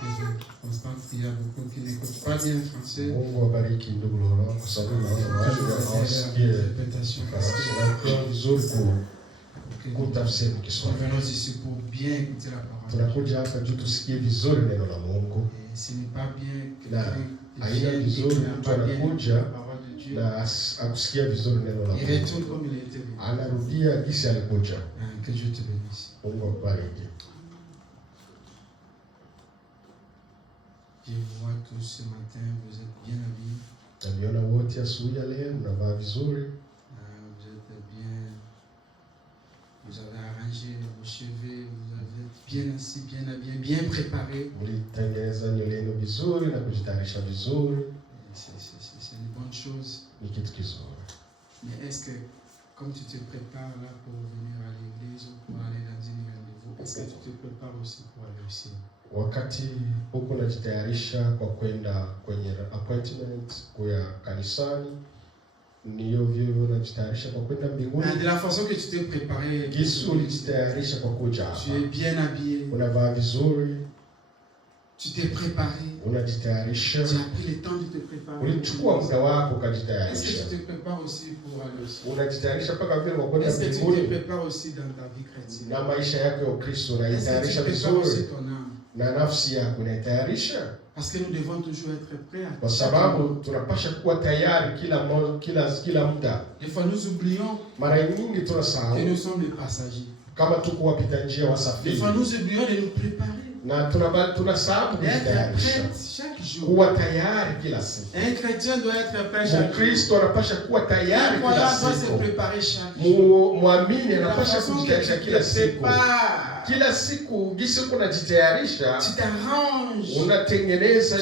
que je constate qu'il y a beaucoup qui n'écoutent pas bien le français. Mungu awabariki ndugu Laurent, kwa sababu naona baadhi ya hawasikie tunakuwa vizuri kutafsiri Kiswahili. Venons ici pour bien écouter la parole. Tunakuja hapa juu tusikie vizuri neno la Mungu. Ce n'est pas bien que haina vizuri mtu anakuja na akusikia vizuri neno la Mungu. Anarudia jinsi alikuja. Que Dieu te bénisse. Mungu akubariki. Je vois tous ce matin, vous êtes bien habillés. Naliona wote asubuhi ya leo mnavaa vizuri. Vous êtes bien, vous avez arrangé vos cheveux, vous avez bien assis, bien habillés, bien préparés. Mlitengeneza nywele yenu vizuri na kujitayarisha vizuri. C'est une bonne chose. Ni kitu kizuri. Mais est-ce que, comme tu te prépares là pour venir à l'église ou pour aller dans une rendez-vous, est-ce que tu te prépares aussi pour aller au ciel? Wakati huko unajitayarisha kwa kwenda kwenye appointment kwa kanisani, ndio vile unajitayarisha kwa kwenda mbinguni. De la façon que tu t'es préparé, Yesu ulijitayarisha kwa kuja hapa. Tu es bien habillé. Unavaa vizuri. Tu t'es préparé. Unajitayarisha. Tu as pris le temps de te préparer. Ulichukua muda wako ukajitayarisha. Est-ce que tu te prépares aussi pour aller au ciel? Unajitayarisha mpaka vile kwenda mbinguni. Est-ce que tu te prépares aussi dans ta vie chrétienne? Na maisha yako ya Ukristo unajitayarisha vizuri. Na nafsi yako unatayarisha. Parce que nous devons toujours être prêts. Kwa sababu tunapasha kuwa tayari kila muda. Des fois nous oublions. Mara nyingi tunasahau. Que nous sommes les passagers. Kama tuko wapita njia wasafiri. Des fois nous oublions de nous préparer. Na tunasahau kujitayarisha. Chaque jour. Kuwa tayari kila siku. Un chrétien doit être prêt chaque jour. Mkristo anapasha kuwa tayari kila siku. Doit se préparer chaque jour. Muamini anapasha kujitayarisha kila siku. Kila siku gisi unajitayarisha. Tu t'arranges. Unatengeneza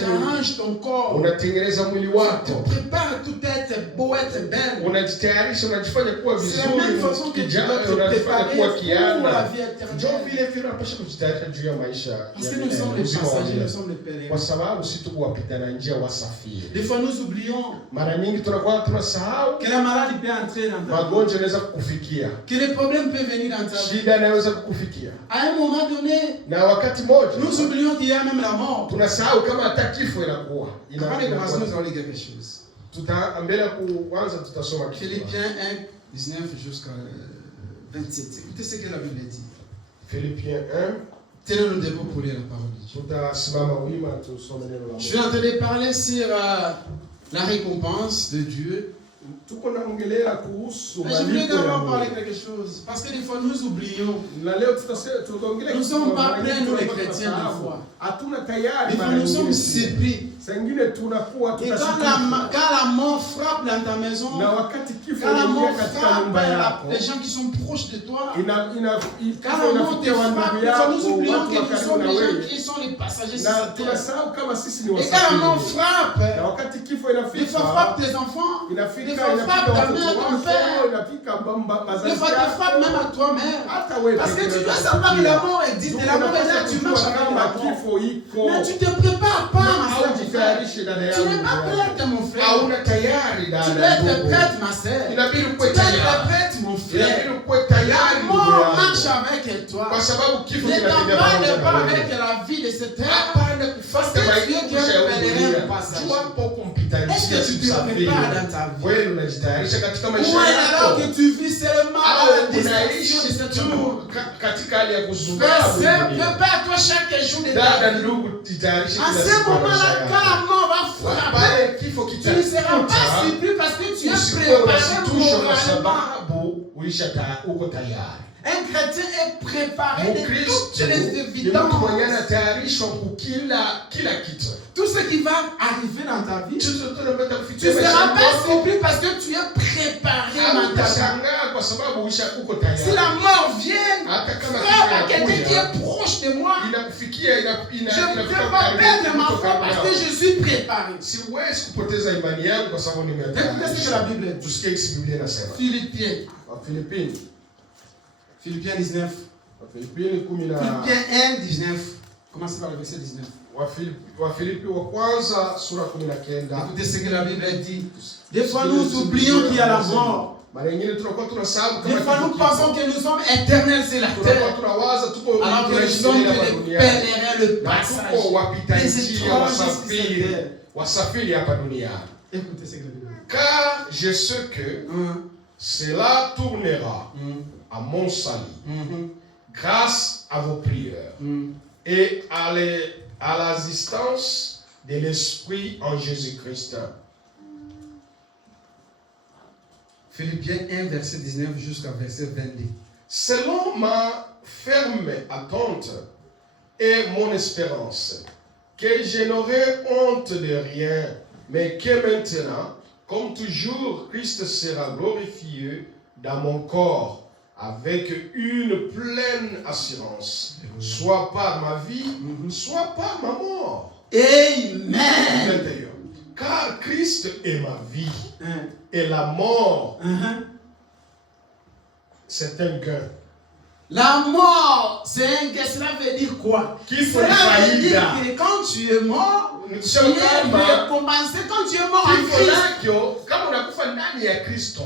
ton corps. Unatengeneza mwili wako. Tu prépares tout être beau, être belle. Unajitayarisha, unajifanya kuwa vizuri. Kijana unajifanya kuwa kiana. Ndio vile vile unapasha kujitayarisha juu ya maisha. Parce que nous sommes les passagers, nous sommes les pèlerins. Kwa sababu sisi tuko wapita na njia wasafiri. Des fois nous oublions. Mara nyingi tunakuwa tunasahau. Que la maladie peut entrer dans ta vie. Magonjwa yanaweza kukufikia. Que les problèmes peuvent venir dans ta vie. Shida inaweza kukufikia. À un moment donné, na wakati mmoja nous oublions qu'il y a même la mort. Tunasahau kama hata kifo inakuwa. Avant de commencer, nous allons lire quelque chose. Mbele kuanza tutasoma Philippiens 1:19 jusqu'à 27. Écoutez ce que la Bible dit. Philippiens 1. Tenons nous debout pour lire la parole de Dieu. Tutasimama wima tusome neno la Mungu. Je suis en train de parler sur la récompense de Dieu. Je voulais d'abord parler quelque chose. Parce que des fois nous oublions. Nous ne sommes pas prêts, nous les chrétiens, des fois. Des fois nous sommes surpris. Et quand la mort frappe dans ta maison, quand la mort frappe les gens qui sont proches de toi, quand la mort te frappe, des fois nous oublions que nous sommes les gens qui sont les passagers sur cette terre. Et quand la mort frappe, des fois frappe tes enfants, des fois frappe ta mère, ton père, des fois te frappe même à toi-même. Parce que tu dois savoir que la mort existe, et la mort est là, tu marches avec la mort. Mais tu ne te prépares pas, ma soeur. Tu n'es pas prête, mon frère. Tu dois être prête, ma soeur. Tu dois être prête, mon frère. La mort marche avec toi. Ne t'emballe pas avec la vie de cette terre. Parce que tu es un pèlerin passager. Est-ce que tu te prépares dans ta vie? Ou alors que tu vis seulement la distraction de cette mort. Prépare-toi chaque jour de ta vie. À ce moment-là, quand la mort va frapper, tu ne seras pas surpris parce que tu es préparé moralement. Un chrétien est préparé de toutes les évidences. Tout ce qui va arriver dans ta vie, tu ne seras pas surpris parce que tu es préparé mentalement. Si la mort vient, frère, quelqu'un qui est proche de moi, je ne peux pas perdre ma foi parce que je suis préparé. Écoutez ce que la Bible dit. Philippiens 19. Philippiens 1, 19. Commencez par le verset 19. Écoutez ce que la Bible dit. Des fois nous oublions qu'il y a la mort. Des fois, nous pensons que nous sommes éternels sur la terre. Alors que nous sommes que les pèlerins, le passage. Les étranges sur cette terre. Écoutez ce que je dis. Car je sais que cela tournera à mon salut, grâce à vos prières et à l'assistance de l'Esprit en Jésus-Christ. Philippiens 1, verset 19 jusqu'à verset 22. Selon ma ferme attente et mon espérance, que je n'aurai honte de rien, mais que maintenant, comme toujours, Christ sera glorifié dans mon corps avec une pleine assurance, soit par ma vie, soit par ma mort. Amen. Car Christ est ma vie et la mort, c'est un gain. La mort, c'est un gain. Cela veut dire quoi? Cela veut dire que quand tu es mort, tu es récompensé. Quand tu es mort en Christ,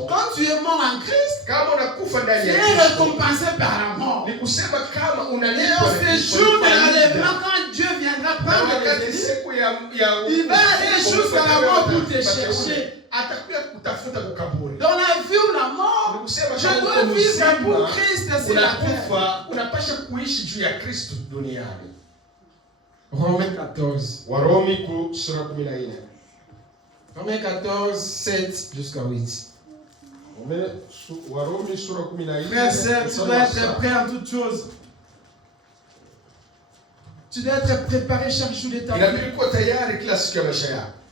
quand tu es mort en Christ, tu es récompensé par la mort. Et au séjour de l'enlèvement, quand Dieu viendra prendre les délits, il va aller jusqu'à la mort pour te chercher. Dans la vie ou la mort, je dois vivre pour Christ sur la terre. Romains 14. Romains 14, 7 jusqu'à 8. Frère, tu dois être prêt en toutes choses. Tu dois être préparé chaque jour de ta vie.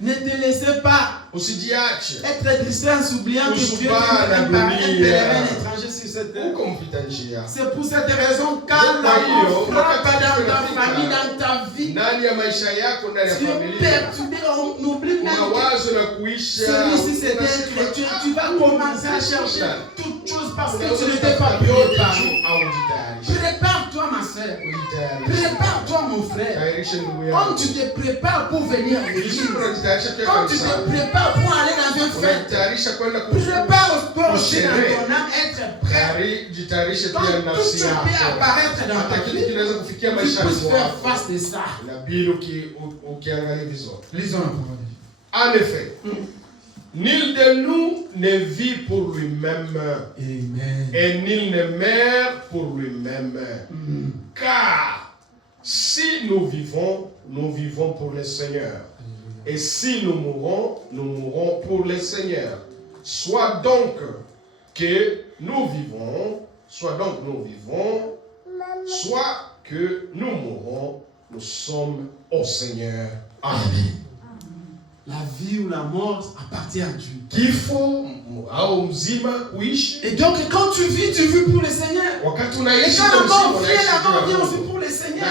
Ne te laissez pas être distrait en s'oubliant que tu es un pèlerin étranger sur cette terre. C'est pour cette raison quand l'amour frappe dans ta famille, dans ta vie, tu es perturbé, on oublie même que celui-ci c'était un chrétien. Tu vas commencer à chercher toutes choses parce que tu n'étais pas prié par nous. Prépare-toi ma soeur. Prépare-toi mon frère. Comme tu te prépares pour venir à l'église, quand tu te prépares pour aller dans une fête, prépare-toi aussi dans ton âme, être prêt. Quand tout ce qui peut apparaître dans ta vie, tu puisses faire face de ça. Lisons la parole. En effet, nul de nous ne vit pour lui-même. Amen. Et nul ne meurt pour lui-même. Car si nous vivons pour le Seigneur. Et si nous mourrons pour le Seigneur. Soit donc nous vivons, soit que nous mourons, nous sommes au Seigneur. Amen. La vie ou la mort appartient à Dieu. Et donc quand tu vis pour le Seigneur. Et quand la mort vient aussi pour le Seigneur.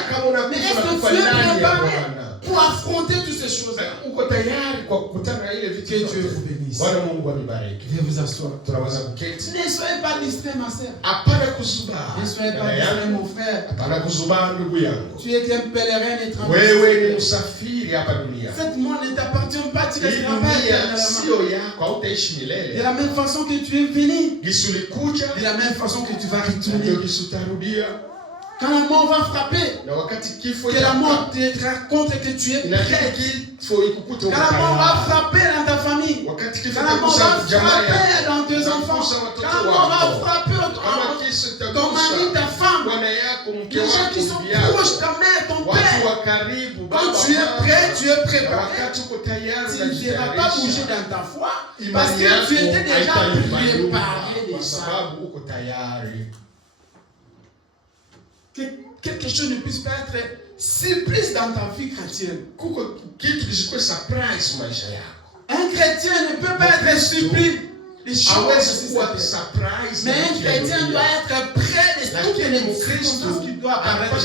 Mais est-ce que tu es préparé pour affronter toutes ces choses-là? Que Dieu vous bénisse. Veuillez vous asseoir. Ne soyez pas distrait, ma soeur. Ne soyez pas distrait, mon frère. Tu es un pèlerin étranger. Cette mort ne t'appartient pas, tu ne resteras pas éternellement. De la même façon que tu es venu, de la même façon que tu vas retourner. Quand la mort va frapper, que la mort te raconte que tu es prêt. Quand la mort va frapper dans ta famille, quand la mort va frapper dans tes enfants, quand la mort va frapper ton mari, ta femme, les gens qui sont proches, ta mère, ton père, quand tu es prêt, tu es préparé, tu ne vas pas bouger dans ta foi parce que tu étais déjà préparé de ça. Que quelque chose ne puisse pas être surprise dans ta vie chrétienne. Un chrétien ne peut pas être surpris des choses. Mais un chrétien doit être prêt de toutes les circonstances qui doivent apparaître.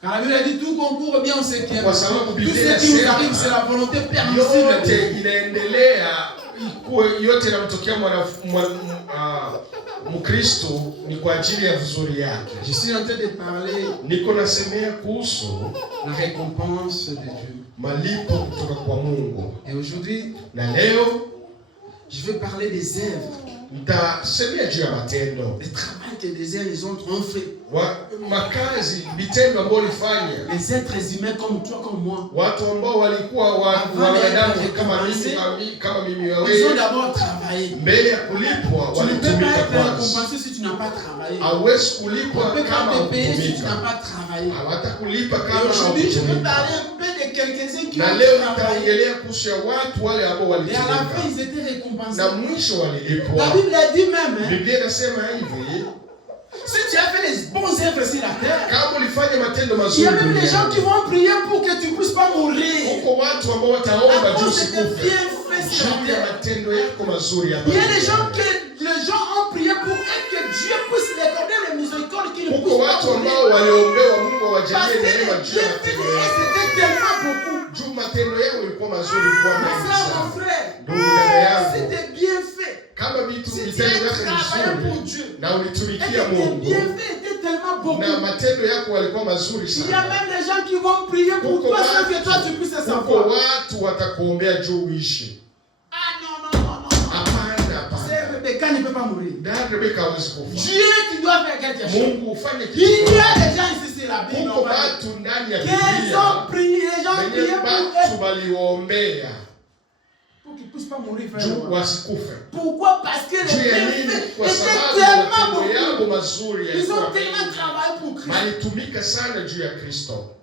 Car la Bible dit tout concourt bien au septième. Tout ce qui nous arrive, c'est la volonté permissible. Mkristo ni kwa ajili ya vizuri yake. Je suis en train de parler Niko nasemea kuhusu la récompense de Dieu. Malipo kutoka kwa Mungu. Et aujourd'hui, Na leo je vais parler des œuvres. Nitasemea juu ya matendo. Le travail que les œuvres ils ont fait. Makazi, vitendo ambao walifanya. Les êtres humains comme toi, comme moi. Watu ambao walikuwa wanadamu kama mimi wewe. Ils ont d'abord travaillé. Mbele ya kulipwa Tu ne peux walitumika pas être kwanza. récompensé si tu n'as pas travaillé. Hauwezi Tu kulipwa ne peux kama pas te payer si tu hukutumika. n'as pas travaillé. Hawatakulipa Et kama aujourd'hui, je veux hukutumika. parler un peu de quelques-uns qui Na ont leo travaillé. nitaongelea kuhusu watu wale ambao Et à la fin, walitumika. ils étaient récompensés. Na mwisho La walilipwa. Bible a dit même, hein, Biblia inasema hivi, si tu as fait les bons œuvres sur la terre, kama ulifanya matendo il y mazuri a même des gens duniani, qui vont prier pour que tu ne puisses pas mourir. huko watu ambao wataomba À juu cause de tes sikufe. bienfaits sur la Juu ya terre. matendo yako mazuri hapa Il y a des gens duniani. que les gens ont prié pour eux que Dieu puisse les accorder les miséricordes qu'ils ne Huko puissent pas watu mourir. ambao walioombewa Mungu Parce awajalie que neema les juu ya bienfaits matendo yao. c'était tellement beaucoup. Juu matendo yao ilikuwa mazuri kwa Ma mengi soeur, mon sana. frère, Ndugu dada yangu, c'était bien fait. kama vitu Si tu vitendo as vyako travaillé pour vizuri Dieu, na et ulitumikia que tes Mungu bienfaits étaient tellement beaucoup. na matendo yako walikuwa mazuri Il y a sana, même des gens qui vont prier pour Huko toi watu- sans que toi tu puisses huko savoir. watu watakuombea juu uishi. Ah non, non, non, non. Hapana, hapana. C'est Rebecca ne peut pas mourir. Dada Rebeka hawezi kufa. Dieu, tu dois faire quelque chose. Mungu ufanye Il kitu. y a des gens ici sur la Bible. Huko on va dire, watu ndani ya qu'ils Biblia ont prié, les gens wenye priaient pour watu eux waliombea pour qu'ils ne puissent pas mourir. frère. juu wasikufe. Pourquoi? Parce que les Juu ya nini? bienfaits Kwa étaient sababu tellement matendo yao beaucoup. mazuri Ils yalikuwa ont tellement mengi. travaillé pour Christ. Walitumika sana juu ya Kristo.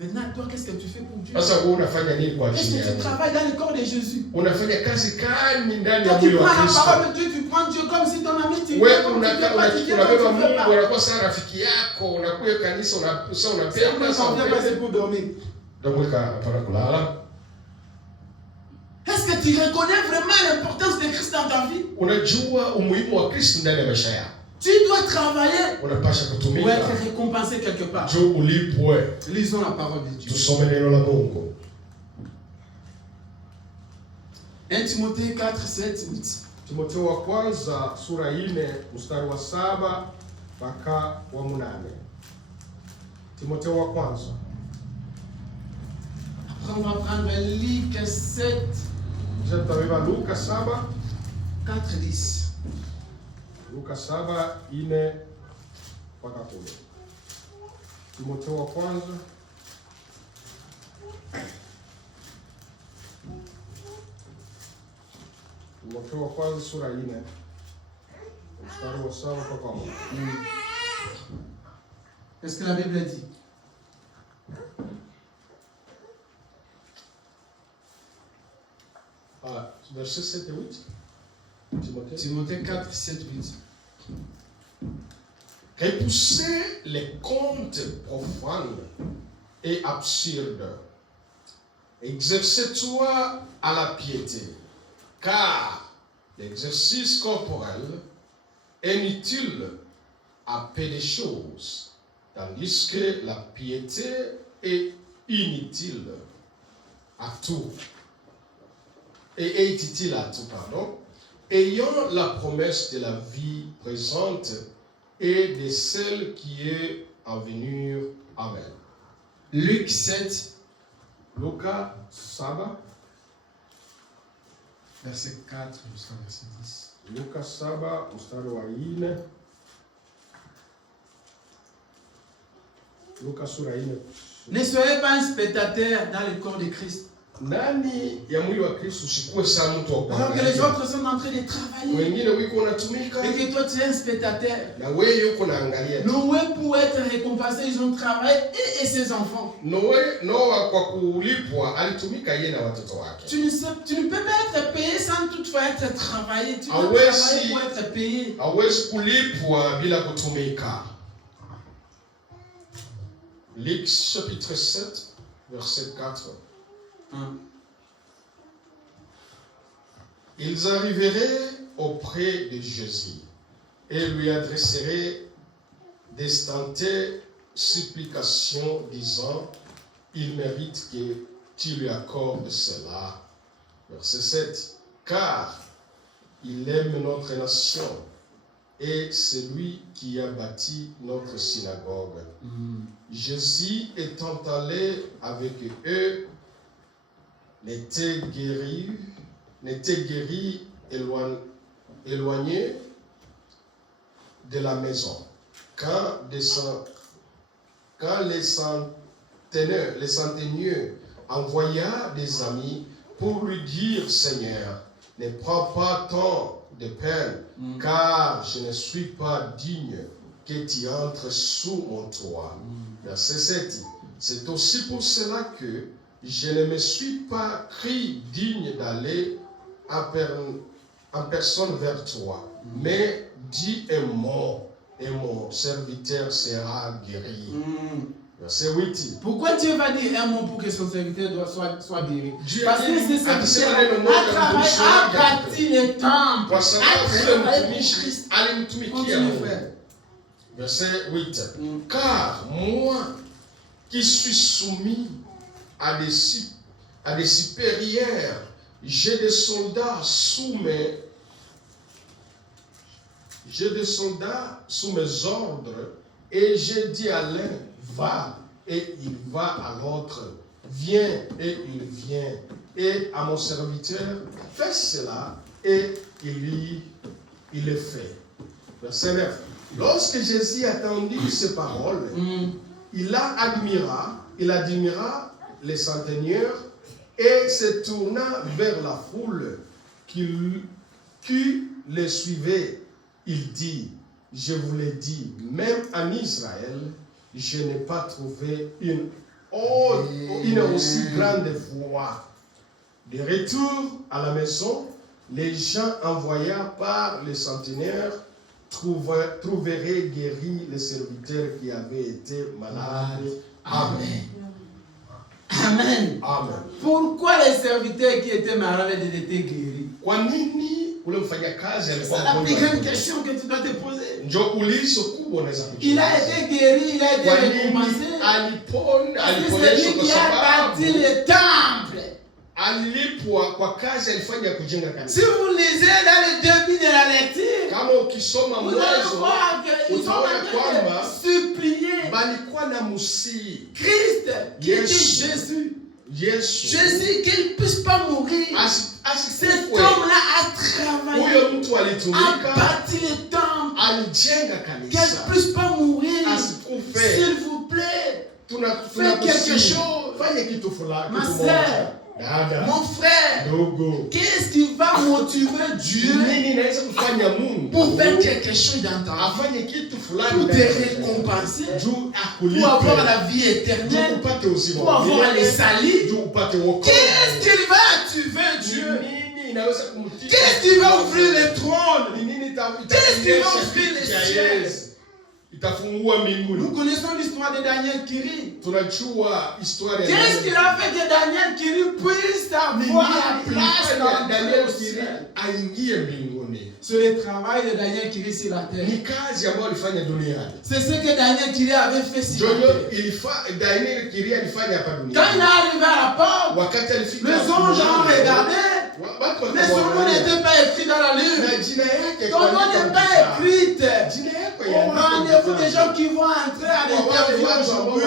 Maintenant, toi, qu'est-ce que tu fais pour Dieu? Sasa wewe unafanya nini kwa Est-ce ajili que tu yake? travailles dans le corps de Jésus? Unafanya kazi gani ndani ya Quand tu mwili wa prends la Kristo? parole de Dieu, tu prends Dieu comme si ton ami tu Wewe fais comme tu fais pas, tu fais comme unabeba tu fais Mungu, pas. unakuwa sana rafiki yako, unakuja kanisa, unapea C'est pour ça qu'on vient passer pour dormir. Ndio hapana kulala. Est-ce que tu reconnais vraiment l'importance de Christ dans ta vie? Unajua umuhimu wa Kristo ndani ya maisha yako. Tu dois travailler Unapasha pour kutumika être récompensé quelque part. juu ulipwe. Lisons la parole de Dieu. Tusome neno la Mungu. 1 Timothée 4, 7, 8. Timotheo wa kwanza sura 4 mstari wa 7 mpaka wa 8. Timotheo wa kwanza. Après, on va prendre Luc 7, Je tutabeba Luka 7, 4, 10. Luka 7, 4 mpaka 10. Timotheo wa kwanza Timotheo wa kwanza sura 4 mstari wa 7 mpaka wa 8. Qu'est-ce que la Bible dit? Ah, verset 7 et 8. Timothée. Timothée 4, 7, 8. Repoussez les contes profanes et absurdes. Exerce-toi à la piété, car l'exercice corporel est inutile à peu de choses, tandis que la piété est inutile à tout. Et est utile à tout, pardon. Ayant la promesse de la vie présente et de celle qui est à venir. Amen. Luc 7, Luka 7, verset 4 jusqu'à verset 10. Luka 7 mstari wa 4. Luka sura 4. Ne soyez pas un spectateur dans le corps de Christ. Ndani ya mwili wa Kristo usikuwe sana mtu wa Alors que les kuangalia. autres sont en train de travailler. Wengine wiko unatumika Et que toi tu es un spectateur. na wewe uko naangalia. Noé, pour être récompensé, ils ont travaillé et ses enfants. Noa kwa kulipwa alitumika yeye na watoto wake. Tu ne peux pas être payé sans toutefois être travaillé. Tu dois Hawezi- travailler pour être payé. Hawezi kulipwa bila kutumika. Luc chapitre 7 verset 4. Ils arriveraient auprès de Jésus et lui adresseraient d'estampées supplications disant, il mérite que tu lui accordes cela. Verset 7. Car il aime notre nation et c'est lui qui a bâti notre synagogue. Jésus étant allé avec eux, n'était guéri éloigné de la maison. Quand les centeniers envoya des amis pour lui dire, Seigneur, ne prends pas tant de peine, car je ne suis pas digne que tu entres sous mon toit. Verset 7. C'est aussi pour cela que je ne me suis pas cru digne d'aller en personne vers toi, mais dis un mot et mon serviteur sera guéri. Verset 8. Pourquoi Dieu va dire un mot pour que son serviteur soit guéri? Dieu Parce que ce serviteur a bâti le temple. Continue, frère. Verset 8. Car moi qui suis soumis à des supérieurs, j'ai des soldats sous mes ordres, et j'ai dit à l'un, va, et il va à l'autre, viens, et il vient, et à mon serviteur, fais cela, et il le fait. Verset 9. Lorsque Jésus entendit ces paroles, il admira les centeniers et se tourna vers la foule qui les suivait. Il dit, je vous l'ai dit, même en Israël, je n'ai pas trouvé une aussi grande foi. De retour à la maison, les gens envoyés par les centenaires trouveraient guéri les serviteurs qui avaient été malades. Amen. Amen. Amen. Pourquoi les serviteurs qui étaient malades étaient guéris? C'est la plus grande question que tu dois te poser. Il a été guéri, il a été récompensé. Parce que c'est lui qui a bâti le temple. Si vous lisez dans le début de la lecture, vous allez voir qu'ils sont en train de supplier Christ, qui était Jésus. Jésus, qu'il ne puisse pas mourir. Cet homme-là a travaillé, a bâti le temple, qu'il ne puisse pas mourir. S'il vous plaît, faites quelque chose. Ma soeur, mon frère, qu'est-ce qui va motiver Dieu pour faire quelque chose dans ta vie, pour te récompenser, pour avoir la vie éternelle, pour avoir les salis? Qu'est-ce qui va activer Dieu? Qu'est-ce qui va ouvrir les trônes? Qu'est-ce qui va ouvrir les cieux? Nous connaissons l'histoire de Daniel qui rit. Qu'est-ce qu'il a fait que Daniel qui rit puisse avoir la place dans Daniel au ciel? C'est le travail de Daniel qui rit sur la terre. C'est ce que Daniel Kiri avait fait sur la terre. Quand il est arrivé à la porte, les anges ont regardé. Mais son nom n'était pas écrit dans la livre. Son nom n'est pas écrit au rendez-vous des gens qui vont entrer à l'interview aujourd'hui.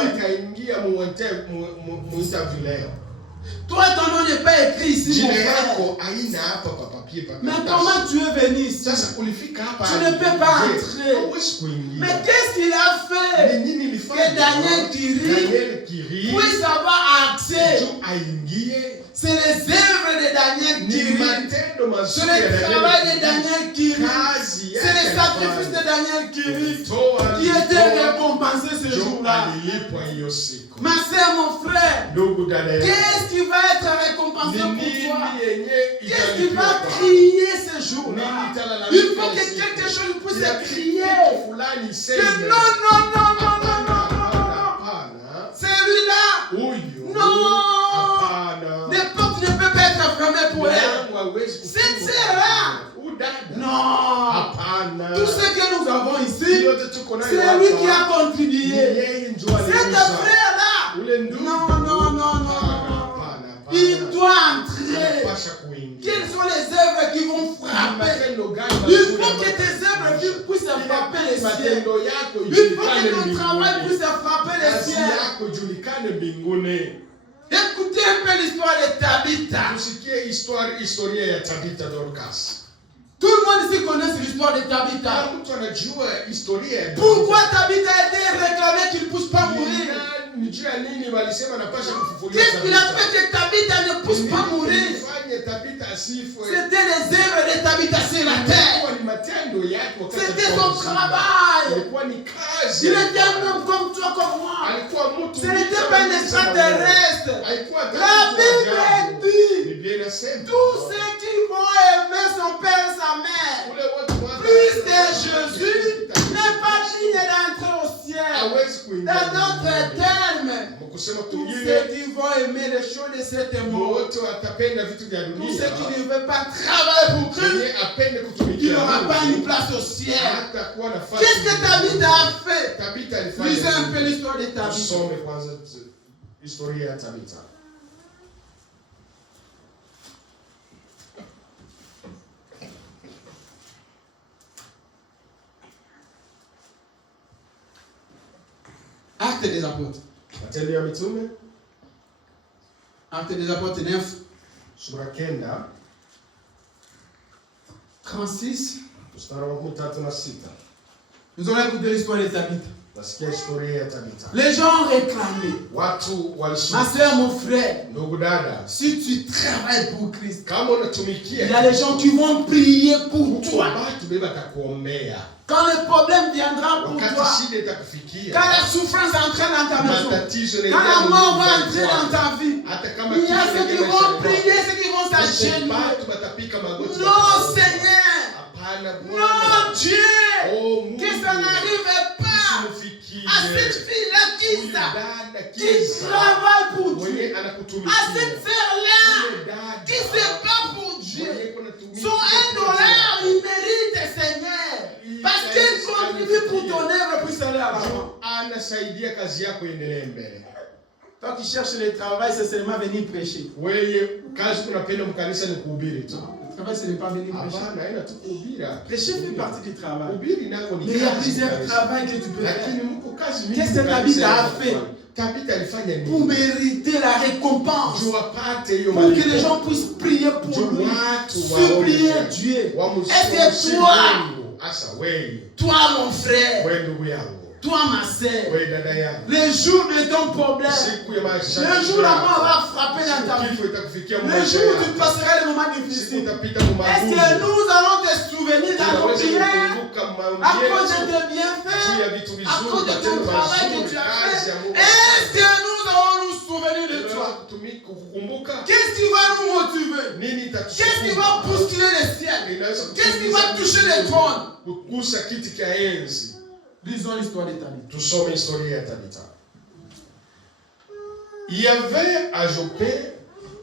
Toi, ton nom n'est pas écrit ici, mon frère. Mais comment tu es venu ici? Tu ne peux pas entrer. Mais qu'est-ce qu'il a fait que Daniel Kiri puisse avoir accès? C'est les œuvres de Daniel Kiri. C'est le travail de Daniel Kiri. C'est le sacrifice de Daniel Kiri qui était récompensé ce jour-là. Ma soeur, mon frère, qu'est-ce qui va être récompensé pour toi? Qu'est-ce qui va crier ce jour-là? Il faut que quelque chose puisse crier. Que non, non, non, non, non, non, non. C'est lui-là. Non. Les portes ne peuvent pas être fermées pour elle. C'est là. Non. Tout ce que nous avons ici, c'est lui qui a contribué. Cet frère-là. Non, non, non, non, non. Il doit entrer. Quelles sont les œuvres qui vont frapper que tes œuvres puissent frapper les cieux. Il faut que ton travail puisse frapper les cieux. Écoutez un peu l'histoire de Tabitha. Tout le monde ici connaît l'histoire de Tabitha. Pourquoi Tabitha a été réclamé qu'il ne puisse pas mourir? Qu'est-ce qu'il a fait que Tabitha ne puisse pas mourir? C'était les œuvres de Tabitha sur la terre. C'était son travail. Il était un homme comme toi, comme moi. Ce n'était pas un extraterrestre. La Bible dit tous ceux qui vont aimer son père et sa mère, plus de Jésus, n'est pas digne d'entrer au ciel. Dans d'autres termes, tous ceux qui vont aimer les choses de cette monde, tous ceux qui ne veulent pas travailler pour Christ, il n'aura pas une place au ciel. Qu'est-ce que Tabitha a fait? Lisez un peu l'histoire de Tabitha. Actes des apôtres. Actes des apôtres 9. 36. Nous allons écouter l'histoire de Tabitha. Les gens ont réclamé. Ma soeur, mon frère, si tu travailles pour Christ, il y a des gens qui vont prier pour toi. Quand le problème viendra pour toi, quand la souffrance entrera dans ta maison, quand la mort va entrer dans ta vie, il y a ceux qui vont prier, ceux qui vont s'agenouiller. Non, Seigneur, non, Dieu, que ça n'arrive pas à cette fille-là qui travaille pour Dieu, à cette sœur-là qui se bat pour Dieu. Son $1, il mérite, Seigneur. Parce qu'il contribue pour ton œuvre pour s'aller à l'avant. Toi qui cherches le travail, c'est seulement venir prêcher. Le travail, ce n'est pas venir prêcher. Prêcher fait partie du travail. Mais il y a plusieurs travails que tu peux faire. Qu'est-ce que Tabitha a fait pour mériter la récompense? Pour que les gens puissent prier pour lui, supplier Dieu. Est-ce que toi, mon frère, toi, ma sœur, le jour de ton problème, le jour où la mort va frapper dans ta vie, le jour où tu passeras les moments difficiles, est-ce que nous allons te souvenir dans nos prières à cause de tes bienfaits, à cause de ton travail que tu as fait? Est-ce que nous allons nous souvenir de toi? Qu'est-ce qui va nous motiver? Qu'est-ce qui va bousculer le ciel? Qu'est-ce qui va toucher le trône? Lisons l'histoire de Tabitha. Il y avait à Joppé,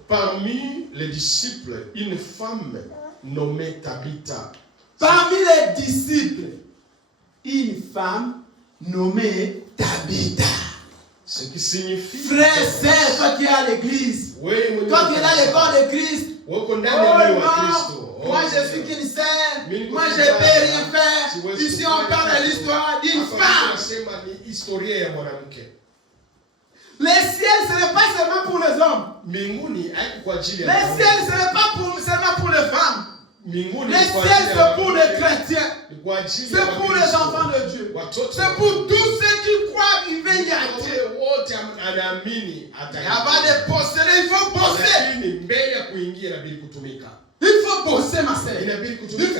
parmi les disciples, une femme nommée Tabitha. Parmi les disciples, une femme nommée Tabitha. Ce qui signifie... Frère, sœur, toi qui es à l'église, toi qui es dans le corps de Christ, moi je suis qu'une sœur, moi je ne peux rien faire. Ici on parle de l'histoire d'une femme. Les ciels, ce n'est pas seulement pour les hommes. Les ciels, ce n'est pas seulement pour les femmes. Les ciels, c'est pour les chrétiens. C'est pour les enfants de Dieu. C'est pour tous ceux qui croient qu'il va y avoir Dieu. Il n'y a pas de posséder, il faut bosser. Il faut bosser, ma sœur. Il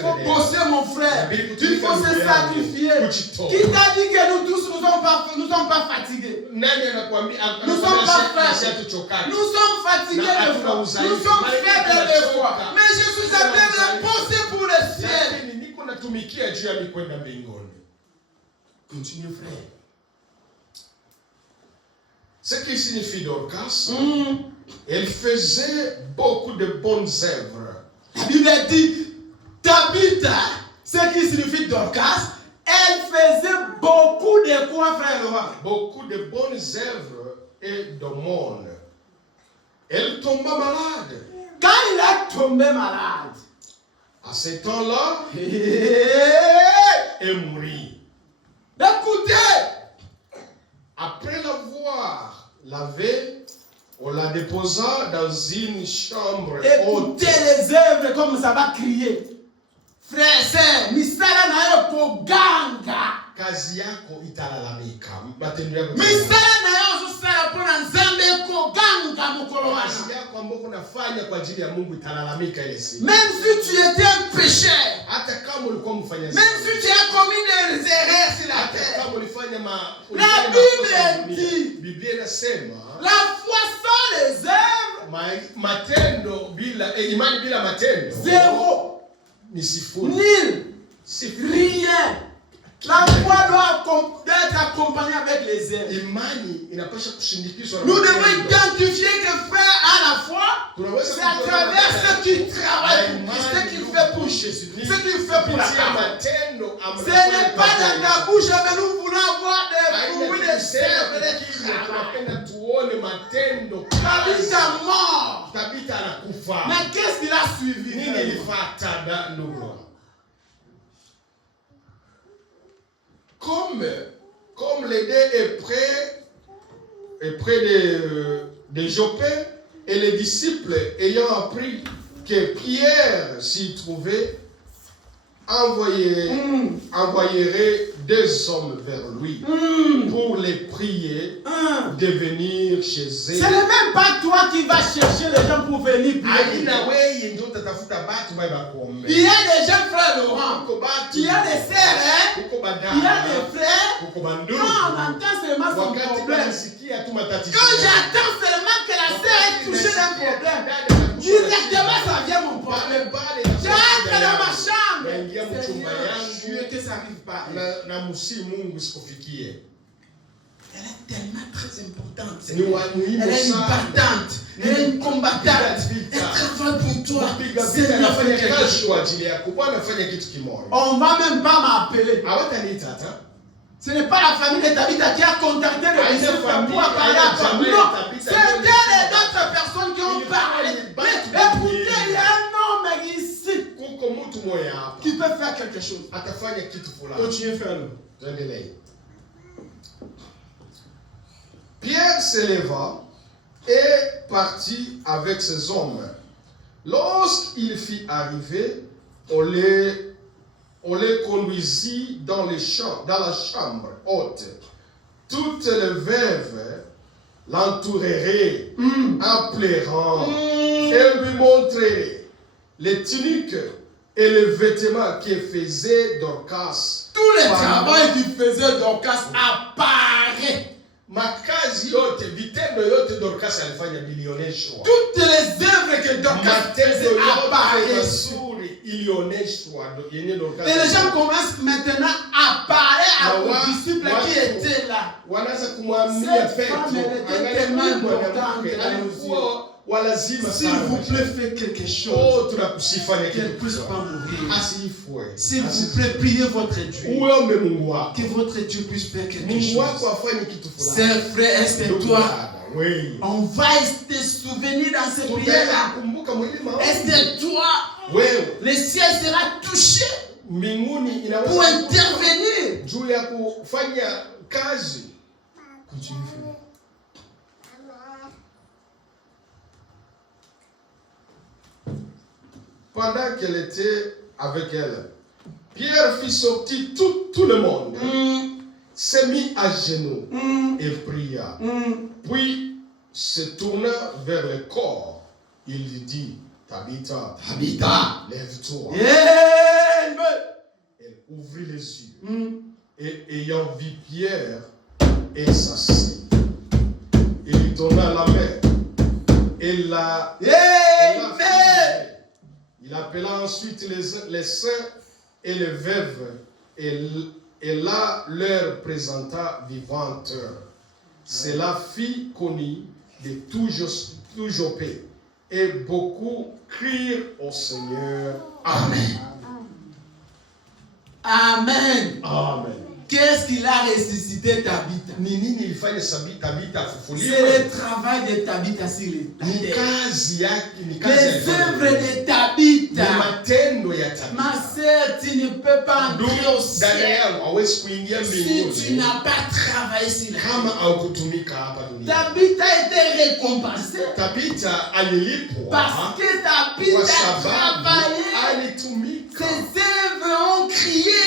faut bosser, mon frère. Il faut se sacrifier. Qui t'a dit que nous tous nous sommes pas fatigués? Nous sommes pas frères. Nous sommes fatigués de fois. Nous sommes faibles de fois. Mais je suis en train de bosser pour le ciel. Continue, frère. Ce qui signifie Dorcas, elle faisait beaucoup de bonnes œuvres. La Bible dit, Tabitha, ce qui signifie Dorcas, elle faisait beaucoup de quoi, frère Laurent? Beaucoup de bonnes œuvres et d'aumônes. Elle tomba malade. Quand il a tombé malade, à ce temps-là, et mourir. Écoutez, après l'avoir lavé, on la déposa dans une chambre haute. Écoutez les œuvres comme ça va crier. Frère et sœur, misala na yo koganga. Kazi yako italalamika. Matendo yako. Misala na yo usala pona nzambe koganga mukolo wana. Kazi yako ambayo unafanya kwa ajili ya Mungu italalamika ile siku. Même si tu étais un pécheur. Hata kama ulikuwa mfanya Même si tu as commis des erreurs sur la terre. Hata kama ulifanya La Bible dit. Biblia inasema La foi sans les œuvres. Matendo bila imani bila matendo. Zéro. Ni sifuri. Nil. Sifuri. Rien. La foi doit être accompagnée avec les œuvres. Imani inapaswa kushindikizwa. Nous devons identifier que frère a la foi. C'est à travers ce qu'il travaille, ce qu'il fait pour Jésus, ce qu'il fait pour la femme. Ce n'est pas dans ta bouche, mais nous voulons avoir des fruits de sève et des travail. Tabitha mort. Mais qu'est-ce qu'il a suivi? Comme l'idée est près de Joppé, et les disciples ayant appris que Pierre s'y trouvait, envoyeraient 2 hommes vers lui pour les prier de venir chez eux. Ce n'est même pas toi qui vas chercher les gens pour venir prier. Il y a des gens, frère Laurent. Il y a des sœurs, il y a des frères. Quand on entend seulement son problème, quand j'attends seulement que la sœur ait touché d'un problème, directement ça vient mon problème. J'entre dans ma chambre. Seigneur, que ça n'arrive pas. Elle est tellement très importante. Elle est une battante. Elle est une combattante. Elle travaille pour toi. On ne va même pas m'appeler. Ce n'est pas la famille de Tabitha qui a contacté le monsieur pour parler à toi. Non, c'était d'autres personnes qui ont parlé. Mais écoutez, il y a un homme ici qui peut faire quelque chose. Continuez à faire-le. Pierre se leva et partit avec ses hommes. Lorsqu'il fit arriver, on les conduisit dans la chambre haute. Toutes les veuves l'entoureraient en pleurant et lui montreraient les tuniques et les vêtements qui faisaient Dorcas. Tout le travail qui faisait Dorcas apparaît. Makazi yote, vitendo yote Dorcas alifanya bilioneshwa. Toutes les œuvres que Dorcas faisait apparaissent. Et les gens commencent maintenant à parler aux disciples qui étaient là. Cette femme, elle était tellement importante. S'il vous plaît, faites quelque chose. Qu'elle ne puisse pas mourir. S'il vous plaît, priez votre Dieu. Que votre Dieu puisse faire quelque chose. Sœur, frère, est-ce que toi, on va te souvenir dans ces prières-là? Est-ce que toi, le ciel sera touché pour intervenir? Continue. Pendant qu'elle était avec elle, Pierre fit sortir tout le monde, se mit à genoux et pria. Puis se tourna vers le corps. Il lui dit, Tabitha, lève-toi. Elle ouvrit les yeux et ayant vu Pierre, elle s'assit. Il lui donna la main. Et la il appela ensuite les saints et les veuves et là leur présenta vivante. Cela fit connue de tout Joppé et beaucoup crient au Seigneur. Amen. Amen. Amen. Qu'est-ce qu'il a ressuscité Tabitha? C'est le travail de Tabitha sur la terre. Les œuvres de Tabitha. Ma sœur, tu ne peux pas entrer au ciel si tu n'as pas travaillé sur la terre. Tabitha était récompensée parce que Tabitha a travaillé. Ses œuvres ont crié.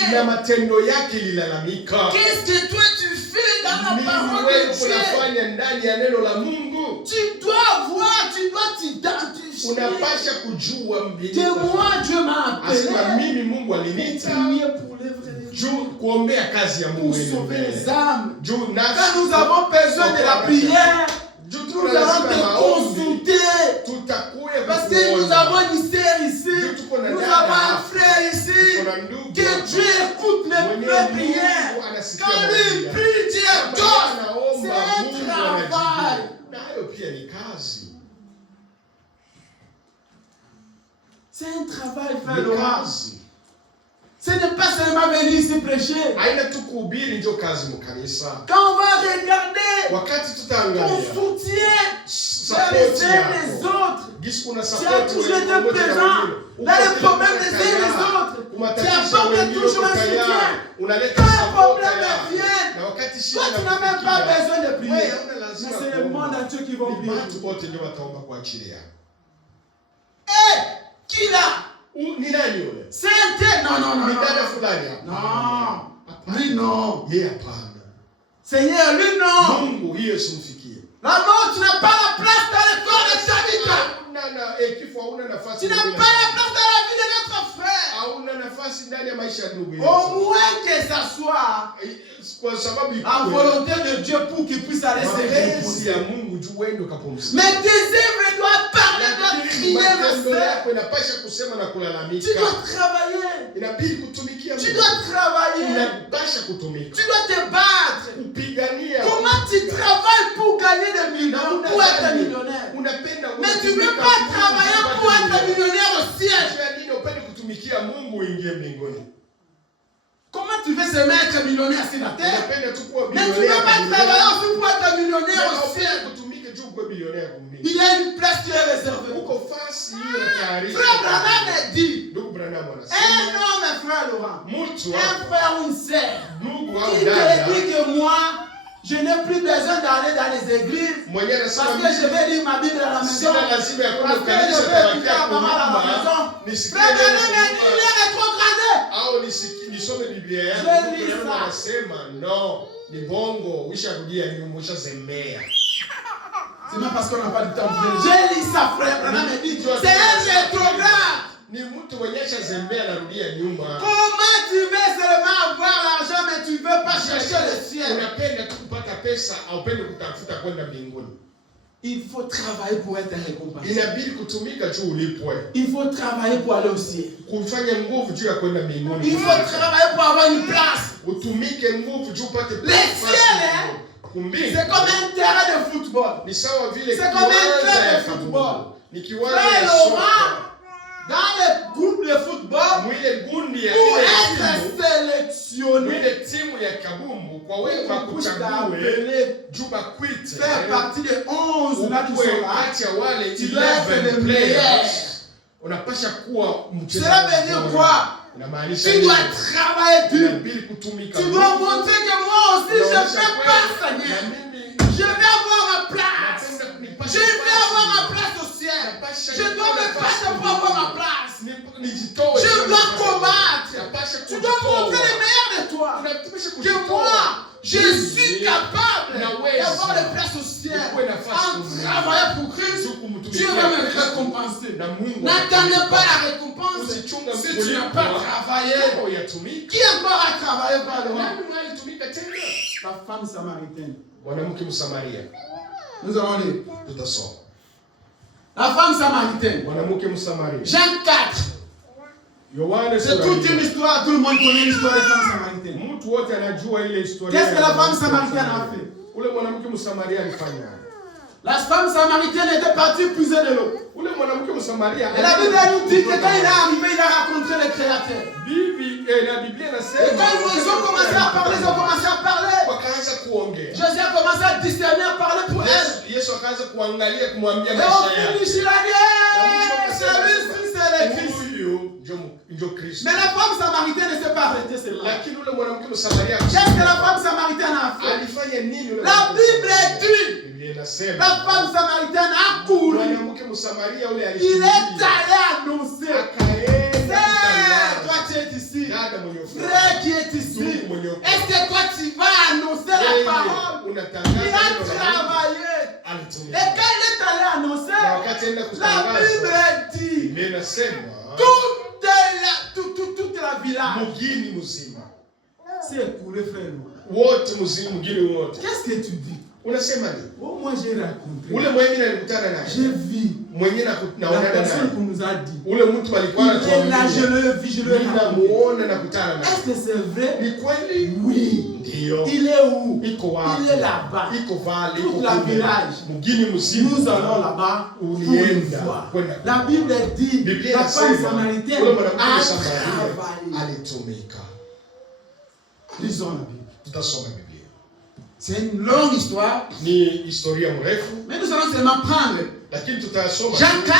Qu'est-ce que toi tu fais dans la parole de Dieu? Tu dois voir, tu dois t'identifier. Que moi Dieu m'a appelé pour prier pour l'œuvre pour sauver les âmes. Quand nous avons besoin de la prière, nous allons te consulter. Parce que nous avons une sœur ici, nous avons un frère ici. Que Dieu écoute les prières. Quand lui prie, Dieu donne. C'est un travail. C'est un travail, frère Laurent. Ce n'est pas seulement venir ici prêcher. Quand on va regarder ton soutien, les autres, tu as toujours été présent dans les problèmes des uns et des autres. Tu apportes toujours un soutien. Quand un problème vient, toi tu n'as même pas besoin de prier. Mais c'est le monde entier qui va prier. Hé, qui là? C'est un tel. Non. Lui non. Seigneur, lui non. La mort, tu n'as pas la place dans le corps de Tabitha. Tu n'as pas la place dans la vie de notre frère. Au moins que ça soit la volonté de Dieu pour qu'il puisse aller se reposer. Mais tes œuvres doivent parler, doivent crier, ma sœur. Tu dois travailler. Tu dois travailler. Tu dois te battre. Comment tu travailles pour gagner des millions, pour être millionnaire? Mais tu ne peux pas travailler pour être millionnaire au ciel. Comment tu veux se mettre millionnaire sur la terre? Mais tu ne peux pas travailler aussi pour être millionnaire au ciel. Il y a une place qui est réservée. Frère Branham a dit, un homme, frère Laurent, un frère ou une sœur, qui te dit que moi, je n'ai plus besoin d'aller dans les églises parce que je vais lire ma Bible à la maison. Parce que je vais écouter à maman à la maison. Frère Branham a dit, il est rétrogradé. Je lis ça. C'est même parce qu'on n'a pas du temps de dire. J'ai lu ça, frère. Branham a dit, c'est un rétrograde. Comment tu veux seulement avoir l'argent mais tu ne veux pas chercher le ciel? Il faut travailler pour être récompensé. Il faut travailler pour aller au ciel. Il faut travailler pour avoir une place. Le ciel, c'est comme un terrain de football. C'est comme un club de football. Frère Laurent, dans le groupe de football, pour être sélectionné, pour faire partie des 11 là qui sont là, tu dois être le meilleur. Cela veut dire quoi? Tu dois travailler dur. Tu dois montrer que moi aussi je ne fais pas, Seigneur. Je vais avoir ma place. Je vais avoir ma place au ciel. Je dois me battre pour avoir ma place. Je dois combattre. Tu dois montrer le meilleur de toi. Que moi, je suis capable d'avoir la place au ciel. En travaillant pour Christ, Dieu va me récompenser. N'attendez pas la récompense si tu n'as pas travaillé. Qui encore a travaillé par le monde? La femme samaritaine. Nous allons lire. La femme samaritaine. Jean 4. C'est toute une histoire. Tout le monde connaît l'histoire de la femme samaritaine. Qu'est-ce que la femme samaritaine a fait? La femme samaritaine était partie puiser de l'eau. Et la Bible nous dit que quand il est arrivé, il a rencontré le Créateur. Et quand ils ont commencé à parler, ils ont commencé à parler. Jésus a commencé à discerner, à parler pour elle. Et au finish, il a dit, c'est le Christ. Mais la femme samaritaine ne s'est pas arrêtée seulement. Qu'est-ce que la femme samaritaine a fait? La Bible dit, la femme samaritaine a couru. Il est allé annoncer. Toi tu es ici. Frère qui est ici. Est-ce que toi tu vas annoncer la parole? Il a travaillé. Et quand il est allé annoncer, la Bible dit, toute la village s'est écoulée, frère. Qu'est-ce que tu dis? Oh, moi j'ai rencontré. J'ai vu la personne qu'on nous a dit. Il est là, je le vis, je le rencontre. Est-ce que c'est vrai? Oui. Il est où? Il est là-bas. Toute la village. Nous allons là-bas pour une fois. La Bible dit, la femme samaritaine a travaillé. Lisons la Bible. C'est une longue histoire. Mais nous allons seulement prendre Jean 4,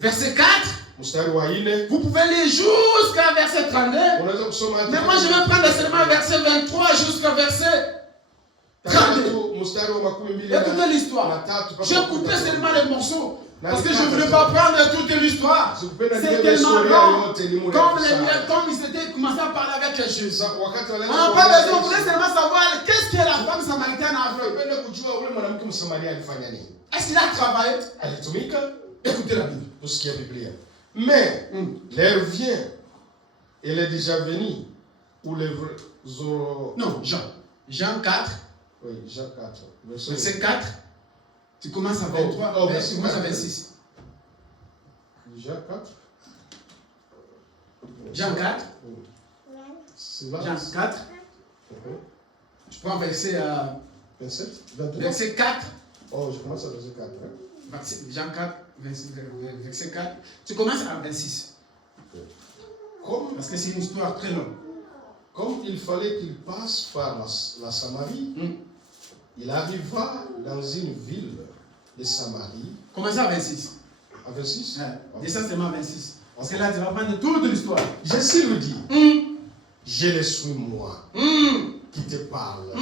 verset 4. Vous pouvez lire jusqu'à verset 32. Mais moi je vais prendre seulement verset 23 jusqu'à verset 32. Écoutez l'histoire. J'ai coupé seulement les morceaux. Parce que je ne voulais pas prendre toute l'histoire. C'est tellement long. Comme ils étaient commencé à parler avec Jésus. On n'a pas besoin, on voulait seulement savoir qu'est-ce que la femme samaritaine a fait. Est-ce qu'il a travaillé? Écoutez la Bible. Mais l'heure vient, elle est déjà venue, où les non, Jean 4. Oui, Jean 4. Verset 4. Tu commences à 23, tu commences à 26. Jean 4. Jean 4. Jean 4. Tu prends verset 4. Oh, je commence à verset 4. Jean 4, verset 4. Tu commences à 26. Parce que c'est une histoire très longue. Comme il fallait qu'il passe par la Samarie, il arriva dans une ville de Samarie. Commencez à 26. À 26? Descends seulement à 26. Parce que là, tu vas prendre toute l'histoire. Jésus lui dit, je le suis moi qui te parle.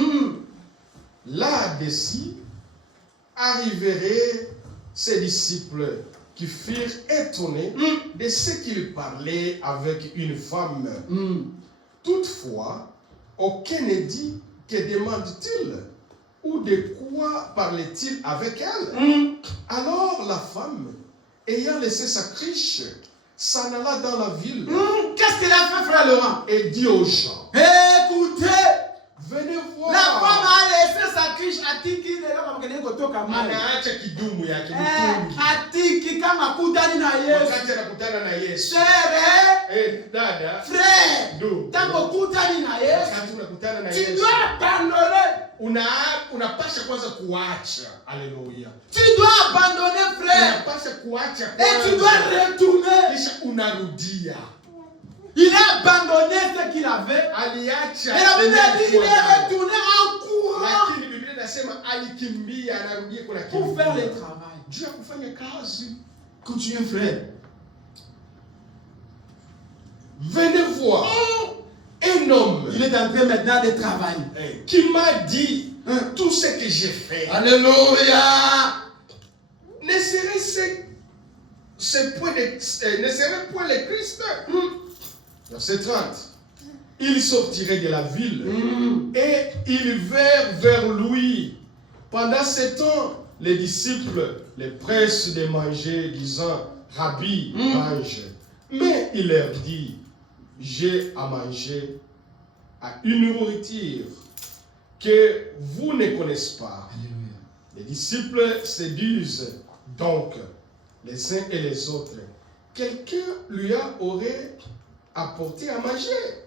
Là-dessus, arriveraient ses disciples qui furent étonnés de ce qu'il parlait avec une femme. Toutefois, aucun ne dit que demande-t-il ou de quoi parlait-il avec elle. Alors la femme, ayant laissé sa criche, s'en alla dans la ville. Qu'est-ce qu'il a fait, frère Laurent? Et dit aux gens, écoutez, venez voir. La femme a laissé sa criche à Tiki. Atiki kama kutani na Yesu. Frère, tango kutani na Yesu. Tu dois abandonner. Unapasha kwanza kuacha. Alléluia. Tu dois abandonner, frère. Unapasha kuacha kwanza. Et tu dois retourner. Kisha unarudia. Il a abandonné ce qu'il avait. Aliacha. Et la Bible dit qu'il est retourné en courant. Lakini Biblia inasema alikimbia anarudia kuna kimbia. Pour faire le travail. Dieu a kufanya kazi. Continue, frère. Venez voir un homme. Il est en train maintenant de travailler. Qui m'a dit tout ce que j'ai fait. Alléluia. Ne serait point le Christ. Verset 30. Il sortirait de la ville et ils vinrent vers lui. Pendant ce temps, les disciples les pressent de manger, disant, Rabbi, mange. Mais il leur dit, j'ai à manger à une nourriture que vous ne connaissez pas. Alléluia. Les disciples se disent donc les uns et les autres, quelqu'un lui aurait apporté à manger.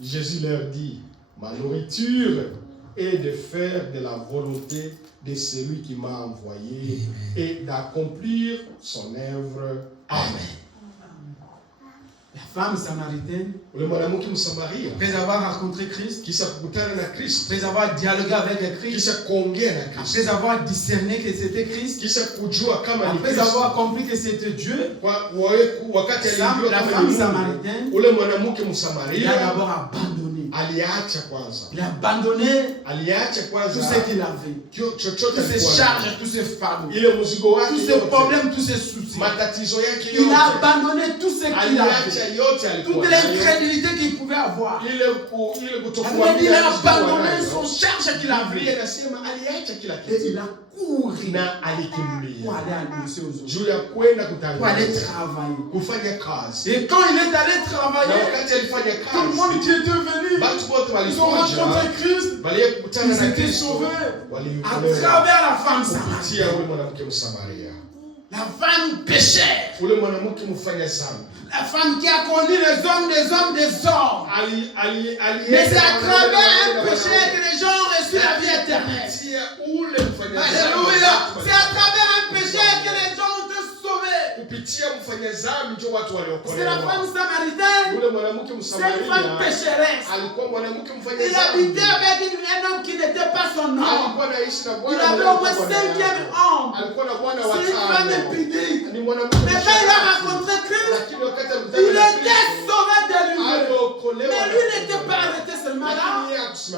Jésus leur dit, ma nourriture et de faire de la volonté de celui qui m'a envoyé et d'accomplir son œuvre. Amen. La femme samaritaine, après avoir rencontré Christ, après avoir dialogué avec Christ, après avoir discerné que c'était Christ, après avoir compris que c'était Dieu, la femme samaritaine, il a d'abord abandonné. Il a abandonné tout ce qu'il avait, toutes ses charges, tous ses fardeaux, tous ses problèmes, tous ses soucis. Il a abandonné tout ce qu'il avait, toute l'incrédulité qu'il pouvait avoir. Il a abandonné son charge qu'il avait. Et il a couru pour aller annoncer aux autres, pour aller travailler. Et quand il est allé travailler, tout le monde qui était venu, ils ont rencontré Christ, ils étaient sauvés à travers la femme samaritaine. La femme péchère. La femme qui a connu les hommes des hommes des hommes. Mais c'est à travers un péché que les gens ont reçu la vie éternelle. Alléluia. C'est à travers un péché que les gens ont été sauvés. C'est la femme samaritaine. C'est une femme pécheresse. Il habitait avec un homme qui n'était pas son homme. Il avait au moins 5e homme. C'est une femme impudique. Mais quand il a rencontré Christ, il était sauvé de lui. Mais lui n'était pas arrêté seulement là.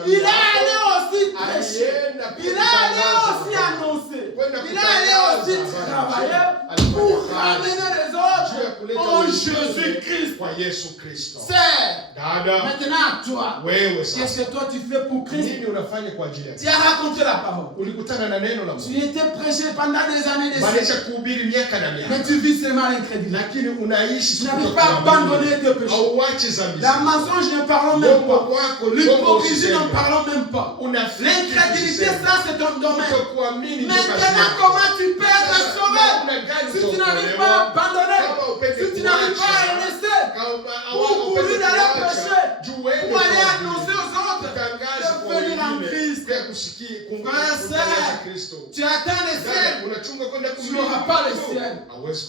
Il est allé aussi prêcher. Il est allé aussi annoncer. Il est allé aussi travailler pour ramener les autres en Jésus-Christ. Maintenant à toi, qu'est-ce que toi tu fais pour Christ? Tu as raconté la parole. Tu étais prêché pendant des années, des siècles. Mais tu vis seulement l'incrédulité. Tu n'avais pas abandonné tes péchés. La mensonge ne parlons même pas. L'hypocrisie ne parlons même pas. L'incrédulité, ça c'est ton domaine. Maintenant, comment tu peux être sauvé? Si tu n'arrives pas à abandonner, si tu n'arrives pas à laisser, pour courir dans le péché, pour aller annoncer aux autres, de venir en Christ. Tu attends le ciel, tu n'auras pas le ciel.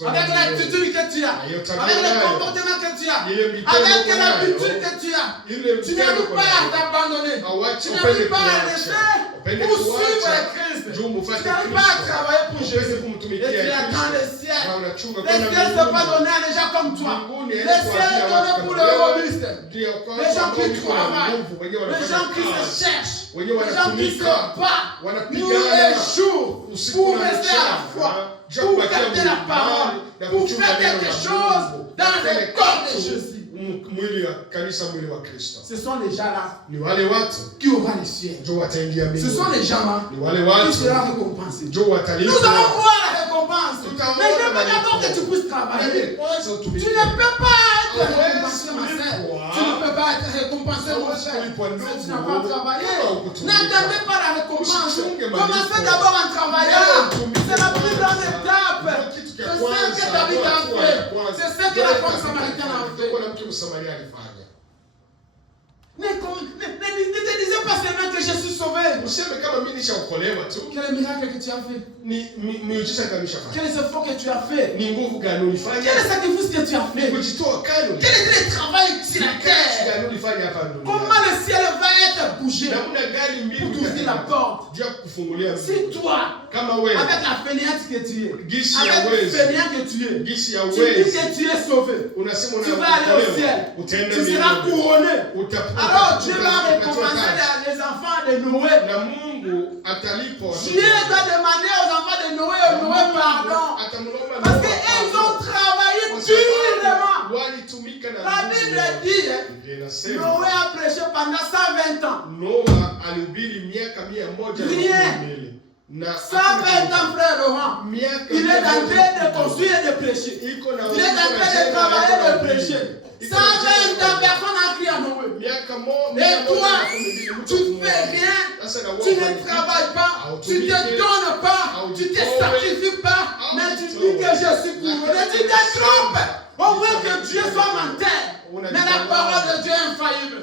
Avec l'attitude que tu as, avec le comportement que tu as, avec l'habitude que tu as, tu n'arrives pas à t'abandonner, tu n'arrives pas à laisser pour suivre Christ. Tu n'arrives pas à travailler pour Jésus. Et tu attends le ciel. Le ciel ne s'est pas donné à des gens comme toi. Le ciel est donné pour les robustes, les gens qui travaillent, les gens qui se cherchent, les gens qui se battent nuit et jour pour rester à la foi, pour garder la parole, pour faire quelque chose dans le corps de Jésus. Ce sont les gens là qui auront le ciel. Ce sont les gens là qui seront récompensés. Nous allons voir la récompense. Mais je veux d'abord que tu puisses travailler. Tu ne peux pas être récompensé, ma sœur. Tu ne peux pas être récompensé, mon frère. Si tu n'as pas travaillé, n'attendez pas la récompense. Commencez d'abord en travaillant. C'est la plus grande étape. C'est ce que David a fait. C'est ce que la femme samaritaine a fait. Ne te disais pas seulement que je suis sauvé. Quel miracle que tu as fait? Quel effort que tu as fait? Quel sacrifice que tu as fait? Quel est le travail sur la terre? Comment le ciel va être bougé pour t'ouvrir la porte? Si toi, avec la fainéante que tu es, avec le fainéant que tu es, tu dis que tu es sauvé, tu vas aller au ciel, tu seras couronné. Alors Dieu va récompenser les enfants de Noé. Dieu doit demander aux enfants de Noé pardon. Parce qu'ils ont travaillé durement. La Bible dit, Noé a prêché pendant 120 ans. Rien. 120 ans, frère Laurent. Il est en train de construire et de prêcher. Il est en train de travailler et de prêcher. 120 ans, personne n'a crié à Noé. Et toi, tu ne fais rien, tu ne travailles pas, tu ne te donnes pas, tu ne te sacrifies pas, mais tu dis que je suis couronné. Tu te trompes. Au moins que Dieu soit menteur. Mais la parole de Dieu est infaillible.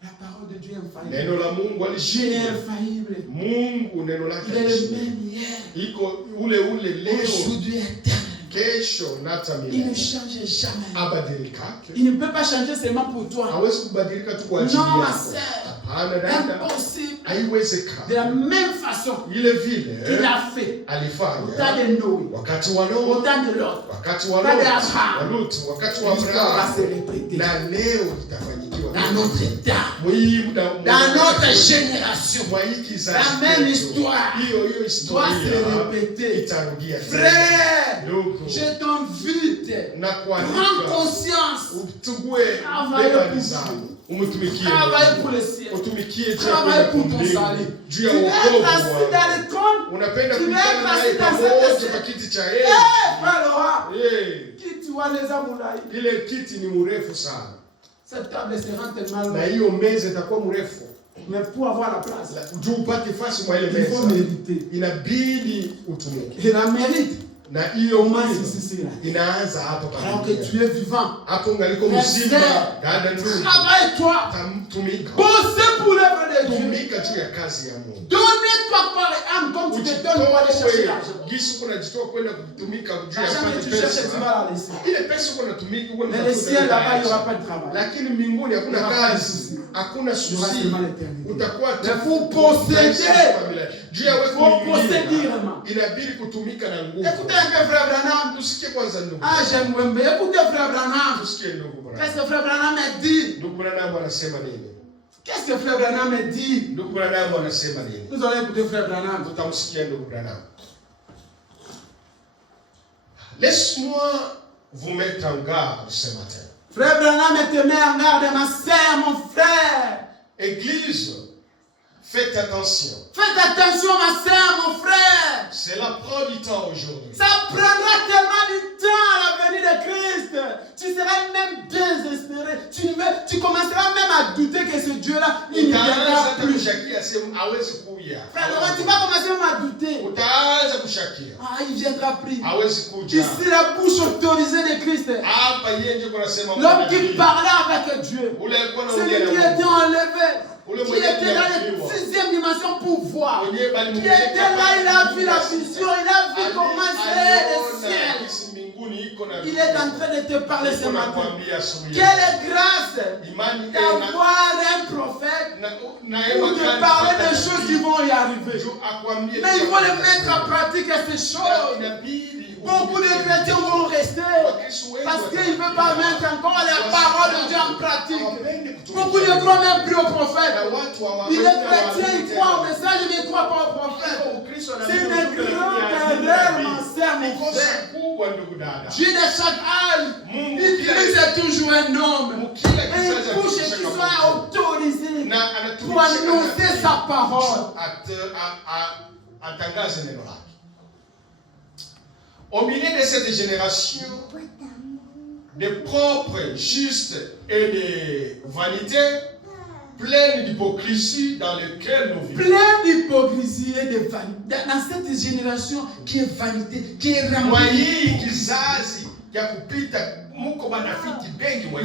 La parole de Dieu est infaillible. Neno la Mungu Il est alishinda. infaillible. Mungu neno lake Il est le alishinda. même hier, Iko ule leo, aujourd'hui, éternel. kesho na hata Il ne milele. change jamais. Abadilika. Il ne peut pas changer seulement pour toi. Hawezi kubadilika tu kwa ajili Non, ma yako. sœur. Hapana dada. Impossible. De Haiwezekani. la même façon Ile vile qu'il a fait au alifanya temps de Noé, wakati wa au Noa, temps de l'autre. wakati wa Pas Lot, d'Abraham. wa Lut, wakati wa L'histoire va se Abraham, répéter na leo itafanyikiwa dans notre état, dans notre génération. mwa hii kizazi La même chetu. histoire Hiyo doit historia se répéter. itarudia tena. Frère, Ndugu, je t'invite, na prends kuandika conscience, utugue Travaille beba pour nizamu, umtumikie travaille Mungu. pour le ciel, Utumikie juu ya travaille pour ton mbingu, salut. juu ya Tu veux être wokovu assis wako. dans le trône, Unapenda tu veux kukutana être naye assis dans pamoja cette kwa kiti cha Eh, enzi. Frère, Eh, qui tu vois les amoulaïs. ile kiti ni mrefu sana Cette table sera tellement na longue. hiyo meza itakuwa mrefu. Mais pour avoir la place, Juu upate fasi mwa ile il faut meza mériter. inabidi utumike, Et la mérite, na hiyo comment meza c'est cela? inaanza hapo Alors que tu es vivant, hapo ungaliko mzima. Dada ndugu, travaille-toi, tumika, bossez pour l'œuvre de Dieu. tumika juu ya kazi ya Mungu. Donnez-toi corps et âme comme tu te donnes pour aller chercher l'argent. Gisi kunajitoa kwenda kutumika juu ya L'argent que kupata tu cherches, pesa. tu vas la laisser. Ile pesa uko unatumika uko Mais le ciel là-bas, il n'y aura pas de travail. lakini mbinguni hakuna Il y aura pas de kazi, souci. hakuna Il y aura susi. seulement l'éternité. Utakuwa Mais faut posséder. juu ya wewe Faut kuingia, posséder. inabidi kutumika na nguvu. Écoutez un peu, frère Branham. Tusikie kwanza ndugu. Ah, j'aime Wembe. Écoutez, frère Branham. Tusikie ndugu bwana. Qu'est-ce que frère Branham a dit? Ndugu Branham anasema nini? Qu'est-ce que frère Branham a dit? Ndugu Branham anasema nini? Nous allons écouter frère Branham. Tutamsikia ndugu Branham. Laisse-moi vous mettre en garde ce matin. Frère Branham te met en garde, ma sœur, mon frère. Église, faites attention. Faites attention, ma sœur, mon frère. Cela prend du temps aujourd'hui. Ça prendra tellement du temps à la venue de Christ. Tu seras même désespéré. Tu commenceras même à douter que ce Dieu-là, il ne viendra plus. Frère, tu vas commencer même à douter. Ah, il ne viendra plus. Ici, la bouche autorisée de Christ. L'homme qui parlait avec Dieu. Celui qui était enlevé. Qui était dans la sixième dimension pour voir. Qui était là, il a vu la vision, il a vu comment c'est le ciel. Il est en train de te parler ce matin. Quelle grâce d'avoir un prophète pour te parler des choses qui vont y arriver. Mais il faut les mettre en pratique ces choses. Beaucoup de chrétiens vont rester parce qu'ils ne veulent pas mettre encore la parole de Dieu en pratique. Beaucoup ne croient même plus au prophète. Les chrétiens, ils croient au message, mais ils ne croient pas au prophèt. C'est une grande erreur, ma sœur, mon frère. Dieu de chaque âge, il utilise toujours un homme. Et une bouche qui soit autorisée pour annoncer sa parole. Au milieu de cette génération de propres, justes et de vanité, pleine d'hypocrisie dans laquelle nous vivons. Pleine d'hypocrisie et de vanité. Dans cette génération qui est vanité, qui est remplie.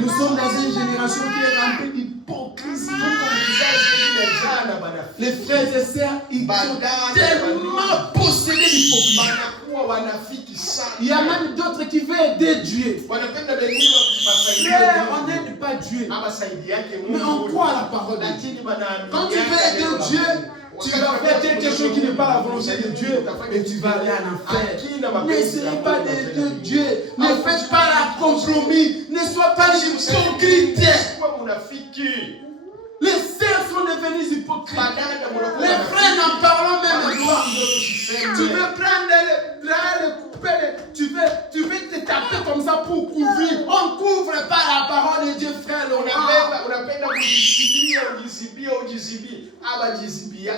Nous sommes dans une génération qui est remplie d'hypocrisie. Les frères et sœurs, ils sont tellement possédés d'hypocrisie. Il y a même d'autres qui veulent aider Dieu. Frère, on n'aide pas Dieu, mais on croit à la parole de Dieu. Quand tu veux aider Dieu, tu vas faire quelque chose qui n'est pas la volonté de Dieu et tu vas aller en enfer. N'essayez pas d'aider Dieu. Ne faites pas la compromis. Ne sois pas hypocrite. Les sœurs sont devenues hypocrites. Les frères n'en parlons même pas. Tu veux prendre le couper, tu veux te taper comme ça pour couvrir. On ne couvre pas la parole de Dieu, frère Laurent.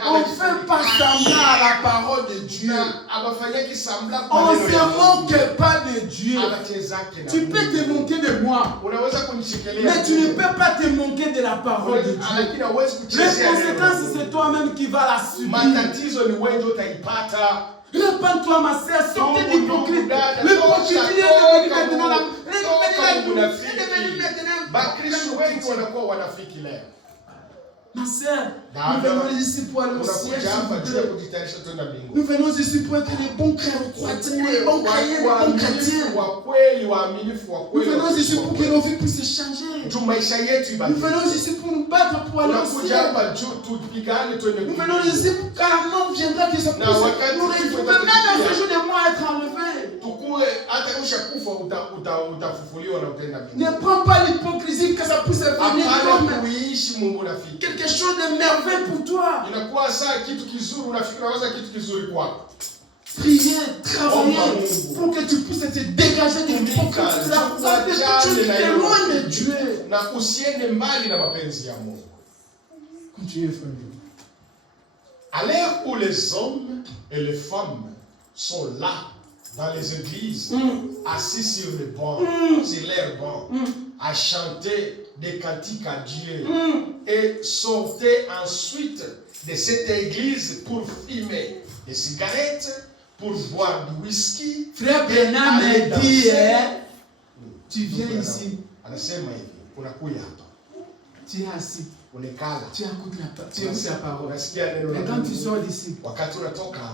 On ne fait pas semblant à la parole de Dieu. On ne se moque pas de Dieu. Tu peux te moquer de moi, mais tu ne peux pas te moquer de la parole de Dieu. Les conséquences, c'est toi-même qui vas la subir. Répands-toi, ma sœur, sortez d'hypocrite. L'hypocrisie est devenue maintenant la... Ma sœur, nous venons ici pour aller au ciel. Nous venons ici pour être les bons chrétiens, les bons croyants, les bons chrétiens. Nous venons ici pour que nos vies puissent changer. Nous venons ici pour nous battre pour aller au ciel. Nous venons ici pour quand la mort viendra que ça puisse nous retrouver, même à ce jour de moi être enlevé. Ne prends pas l'hypocrisie que ça puisse venir comme quelque chose de merveilleux pour toi. Priez, travaillez pour que tu puisses te dégager de l'hypocrisie, de toute chose qui t'éloigne de Dieu. Continuez, frère. À l'heure où les hommes et les femmes sont là dans les églises, assis sur les bancs, sur leurs bancs, à chanter des cantiques à Dieu et sortaient ensuite de cette église pour fumer des cigarettes, pour boire du whisky. Frère Branham m'a dit, tu viens ici. Tu es assis. Tu écoutes la parole. Et quand tu sors d'ici,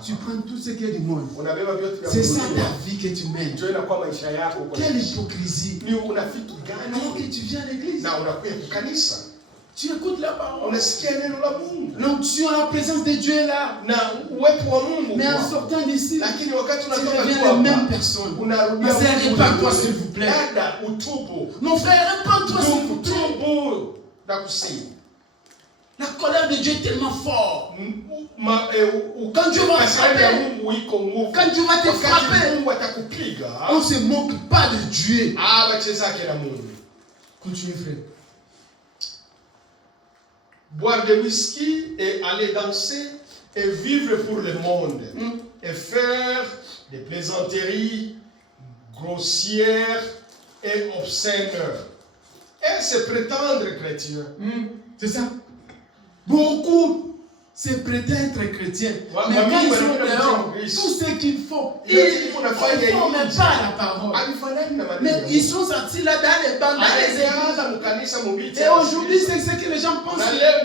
tu prends tout ce qui est du monde. C'est ça ta vie que tu mènes. Quelle hypocrisie. Alors que tu viens à l'église, tu écoutes la parole. Donc tu as la présence de Dieu là. Mais en sortant d'ici, tu deviens la même personne. Ma sœur, répands-toi s'il vous plaît. Mon frère, répands-toi s'il vous plaît. La colère de Dieu est tellement forte. Quand Dieu va frapper, quand Dieu va te frapper, on ne se moque pas de Dieu. Continuez, frère. Boire de whisky et aller danser et vivre pour le monde et faire des plaisanteries grossières et obscènes et se prétendre chrétien. C'est ça. Beaucoup se prétendent être chrétiens. Mais quand ils sont dehors, tout ce qu'ils font, ils ne font même pas la parole. Mais ils sont sortis là dans les bancs, dans les églises. Et aujourd'hui, c'est ce que les gens pensent.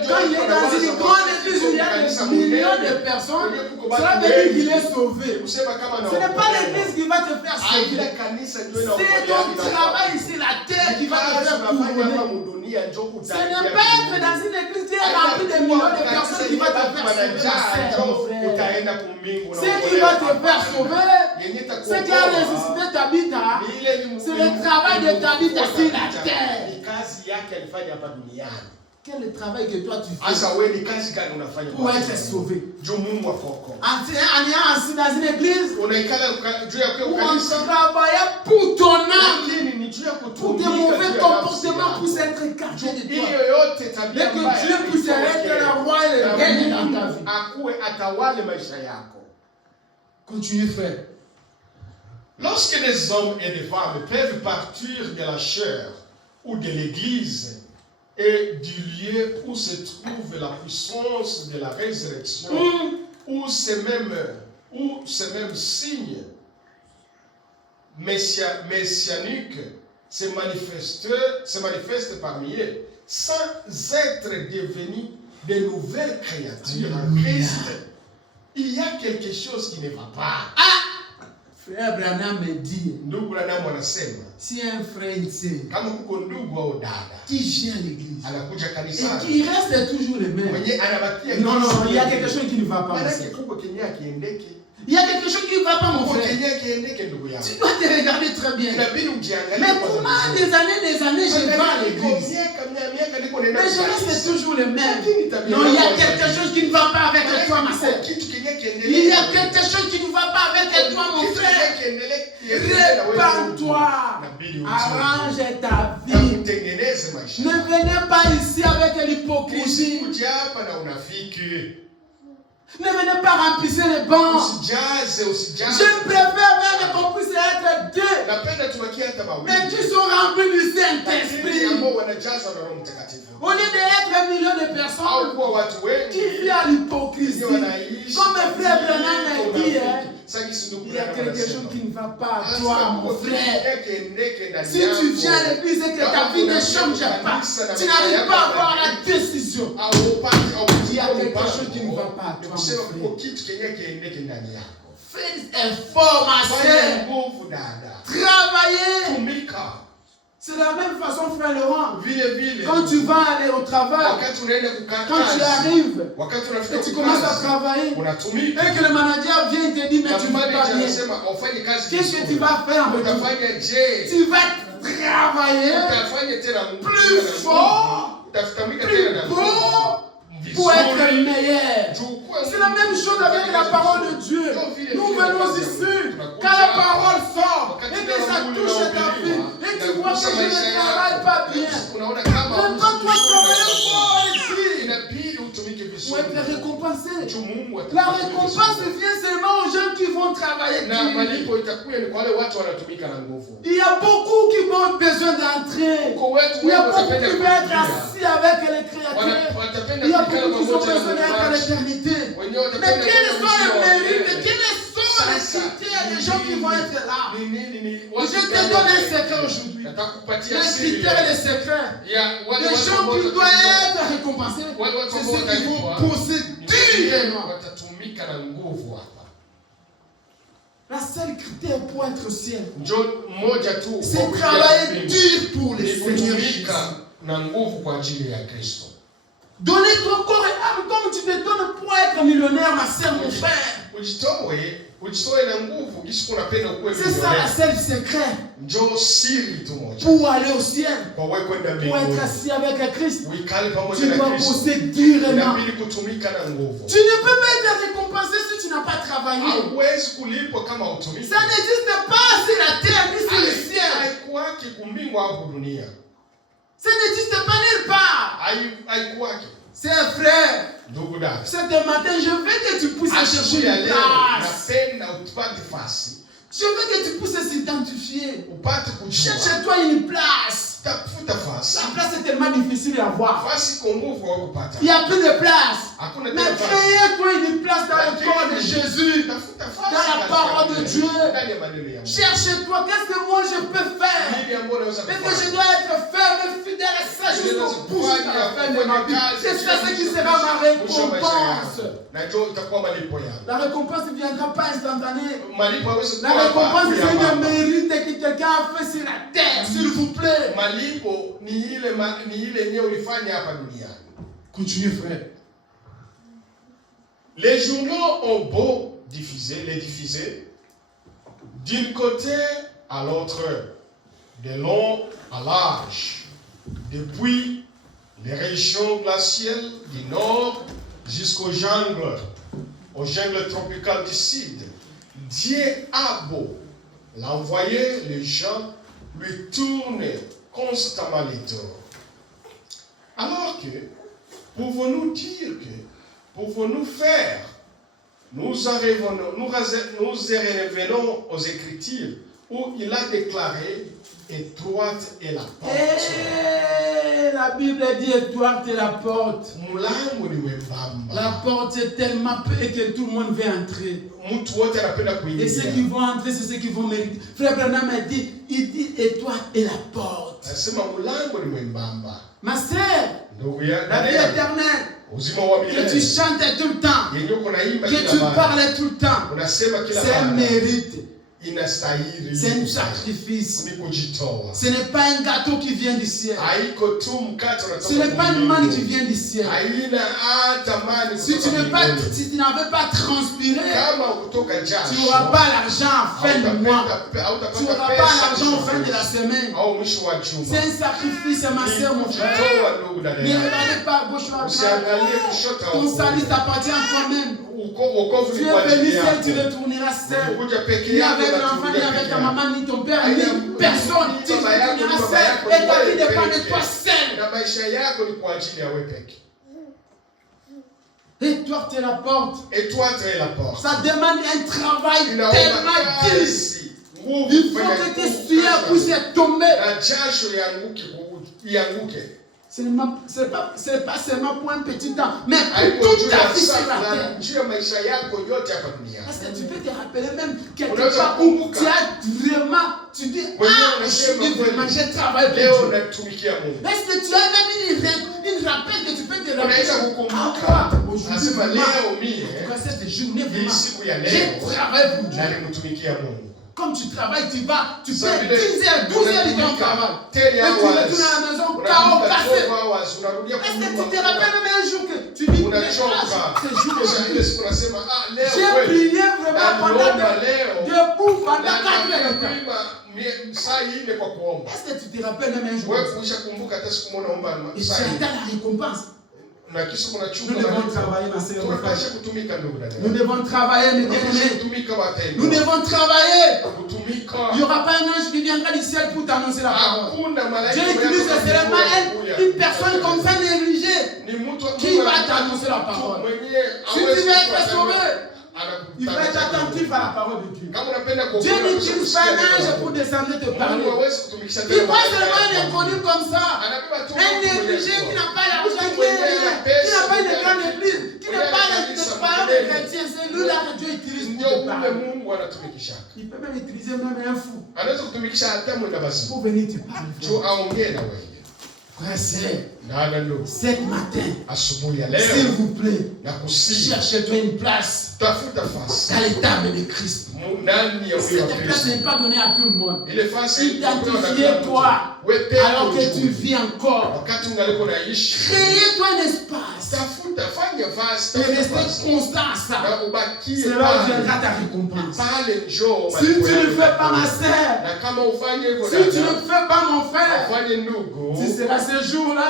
Quand il est dans une grande église où il y a des millions de personnes, cela veut dire qu'il est sauvé. Ce n'est pas l'église qui va te faire sauver. C'est ton travail ici, la terre, qui va te faire couronner. Ce n'est pas être dans une église qui est remplie de millions de personnes qui va te faire sauver. Ce qui va te faire sauver, ce qui a ressuscité Tabitha, c'est le travail de Tabitha sur la terre. Quel est le travail que toi tu fais pour être sauvé? En ayant assis dans une église où on travaille pour ton âme, pour tes mauvais comportements puissent être écartés de toi. Et que Dieu puisse être le roi et le règne dans ta vie. Continuez, frère. Lorsque des hommes et des femmes peuvent partir de la chair ou de l'église et du lieu où se trouve la puissance de la résurrection, où ces mêmes signes messianiques se manifestent parmi eux, sans être devenus de nouvelles créatures en Christ, il y a quelque chose qui ne va pas. Frère Branham me dit, si un frère ici qui vient à l'église et qui reste toujours le même, non, il y a quelque chose qui ne va pas. Il y a quelque chose qui ne va pas, mon frère. Tu dois te regarder très bien. Mais comment des années, je vais à l'église, mais je reste toujours le même. Non, il y a quelque chose qui ne va pas avec toi, ma soeur. Il y a quelque chose qui ne va pas avec toi, mon frère. Répands-toi. Arrange ta vie. Ne venez pas ici avec l'hypocrisie. Ne venez pas remplir les bancs. Je préfère même qu'on puisse être deux, mais qui sont remplis du Saint-Esprit. Au lieu d'être millions de personnes qui vivent à l'hypocrisie, comme le frère Branham a dit, Il y a quelque chose qui ne va pas à toi, mon frère. Si tu viens à l'église et que ta vie ne change pas, tu n'arrives pas à avoir la décision. Il y a quelque chose qui ne va pas à toi, mon frère. Fais un effort, ma soeur. Travaillez. C'est de la même façon, frère Laurent. Quand tu vas aller au travail, quand tu arrives et tu commences à travailler, et que le manager vient et te dit, mais tu ne fais pas bien, qu'est-ce que tu vas faire? Tu vas travailler plus fort, plus beau, pour être meilleur. C'est la même chose avec la parole de Dieu. Nous venons ici, quand la parole sort, et que ça touche ta vie, et tu vois que je ne travaille pas bien. Mais quand toi travailles fort ici, pour être récompensé. La récompense vient seulement aux gens qui vont travailler. Il y a beaucoup qui ont besoin d'entrer. Il y a beaucoup qui veulent être assis avec les créateurs. Il y a beaucoup qui ont besoin d'être à l'éternité. Mais quels sont les mérites? Quels sont les critères des gens qui vont être là? Je te donne un secret aujourd'hui. Les critères et les secrets. Les gens qui doivent être récompensés, c'est ceux qui vont posséder. La seule critère pour être au ciel, c'est travailler dur pour les Seigneurs Jésus. Donnez-toi corps et âme comme tu te donnes pour être millionnaire, ma soeur, mon frère. C'est ça la seule secret pour aller au ciel, pour être assis avec Christ. Tu dois bosser durement. Tu ne peux pas être récompensé si tu n'as pas travaillé. Ça n'existe pas sur la terre ni sur le ciel. Ça n'existe pas nulle part. C'est un frère. Cet matin, je veux que tu puisses chercher une place. Je veux que tu puisses s'identifier. Cherche-toi une place. La place est tellement difficile à avoir. Il n'y a plus de place. Mais crée-toi une place dans le corps de Jésus. Dans la parole de Dieu. Cherche-toi. Qu'est-ce que moi je peux faire? Mais que je dois être ferme, fidèle et sage jusqu'au bout de la fin de ma vie. C'est ça ce qui sera ma récompense. La récompense ne viendra pas instantanée. La récompense vient de mérite que quelqu'un a fait sur la terre, s'il vous plaît. Continuez, frère. Les journaux ont beau les diffuser d'un côté à l'autre, de long à large, depuis les régions glaciales du nord jusqu'aux jungles tropicales du sud. Dieu a beau l'envoyer, les gens lui tournent constamment les dos. Alors que, pouvons-nous dire que, pouvons-nous faire, nous revenons aux Écritures où il a déclaré étroite est la porte. La Bible dit étroite est la porte. La porte est tellement peu que tout le monde veut entrer. Et ceux qui vont entrer, c'est ceux qui vont mériter. Frère Branham a dit, il dit étroite est la porte. Ma sœur, la vie éternelle, que tu chantes tout le temps, que tu parles tout le temps, c'est un mérite. C'est un sacrifice. Ce n'est pas un gâteau qui vient du ciel. Ce n'est pas une manne qui vient du ciel. Si tu n'avais pas transpiré, tu n'auras pas l'argent en fin de mois. Tu n'auras pas l'argent en fin de la semaine. C'est un sacrifice, ma soeur, mon frère. Ne regardez pas à gauche ou à droite. Ton salut t'appartient à toi-même. Tu es venu seul, tu retourneras seul. Ni avec l'enfant, ni avec ta maman, ni ton père, ni personne. Tu retourneras seul. Et ta vie dépend de toi seul. Et toi, tu es la porte. Ça demande un travail tellement difficile. Il faut que tes sueurs puissent tomber. C'est pas seulement pour un petit temps, mais pour toute ta vie sur la terre. Est-ce que tu peux te rappeler même quelque part où tu as vraiment, tu dis, j'ai travaillé pour Dieu. Est-ce que tu as même une rappel que tu peux te rappeler? Aujourd'hui, cette journée, j'ai travaillé pour Dieu. Comme tu travailles, tu vas, tu fais 10 heures, 12 heures de ton travail. Et tu retournes à la maison, chaos cassé. Est-ce que tu te rappelles même un jour que tu dis, j'ai prié vraiment pendant debout pendant 4 heures. Est-ce que tu te rappelles même un jour? Et tu attends la récompense. Nous devons travailler, ma sœur. Nous devons travailler, mes bien-aimés. Nous devons travailler. Il n'y aura pas un ange qui viendra du ciel pour t'annoncer la parole. Dieu utilise seulement une personne comme ça négligée qui va t'annoncer la parole. Si tu veux être sauvé, il va être attentif à la parole de Dieu. Dieu n'utilise pas un ange pour descendre te parler. Il voit seulement un inconnu comme ça. Un négligé qui n'a pas l'argent, qui n'a pas une grande église, qui n'a pas de parole de chrétien. C'est lui là que Dieu utilise pour te parler. Il peut même utiliser même un fou pour venir te parler. Frère, cet matin, s'il vous plaît, cherchez-toi une place dans les tables de Christ. Cette place n'est pas donnée à tout le monde. Identifiez-toi alors que tu vis encore. Créez-toi un espace. Et restez constant à ça. Cela viendra ta récompense. Si tu ne le fais pas, ma sœur, si tu ne le fais pas, mon frère, tu seras ce jour-là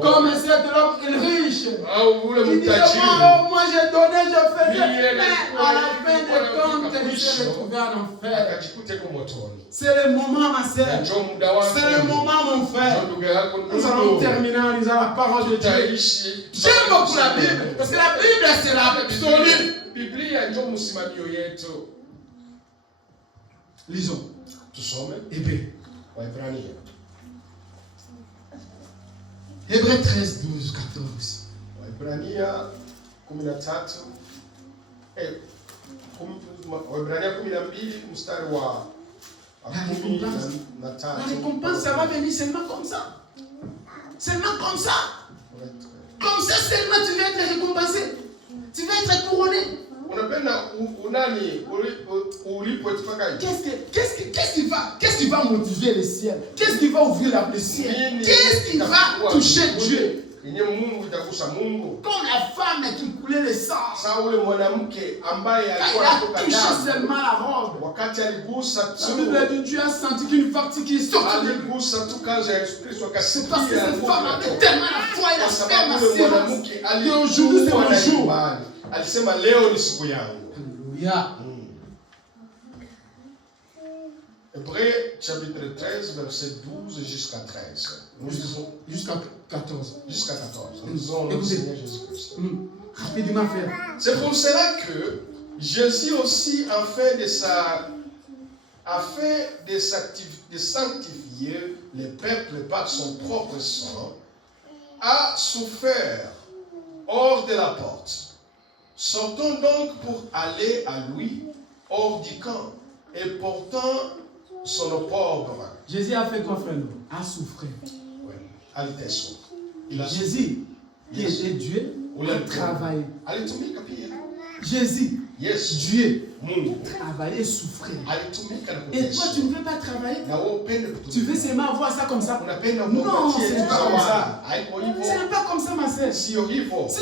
comme cet homme riche qui dit, moi j'ai donné, je fais bien, mais à la fin de compte, il s'est retrouvé en enfer. C'est le moment, ma sœur. C'est le moment, mon frère. Nous allons terminer en lisant la parole de Dieu. J'aime beaucoup la Bible, parce que la Bible, c'est l'absolu. Lisons. Hébreux 13, 12, 14. La récompense, ça va venir seulement comme ça. Seulement comme ça. Comme ça seulement tu vas être récompensé. Tu vas être couronné. Qu'est-ce qui va motiver le ciel? Qu'est-ce qui va ouvrir le ciel? Qu'est-ce qui va toucher Dieu? Comme la femme qui coulait le sang. Quand il a touché seulement la robe. La Bible dit Dieu a senti qu'une partie qui est sortie de lui. C'est parce que cette femme avait tellement la foi et la ferme. Et aujourd'hui c'est mon jour. Alléluia. Hébreux chapitre 13, verset 12 jusqu'à 13. Jusqu'à 14. Jusqu'à 14. Nous disons le Seigneur Jésus-Christ. Rapidement faire. C'est pour cela que Jésus aussi, afin de sanctifier les peuples par son propre sang, a souffert hors de la porte. Sortons donc pour aller à lui hors du camp et portant son opprobre. Jésus a fait quoi, frère? A souffert. Oui, Jésus, qui était Dieu, a travaillé. Jésus, Dieu, travailler et souffrir. Et toi, tu ne veux pas travailler? Tu veux seulement avoir ça comme ça? Non, ce n'est pas comme ça. Ce n'est pas comme ça, ma sœur. Si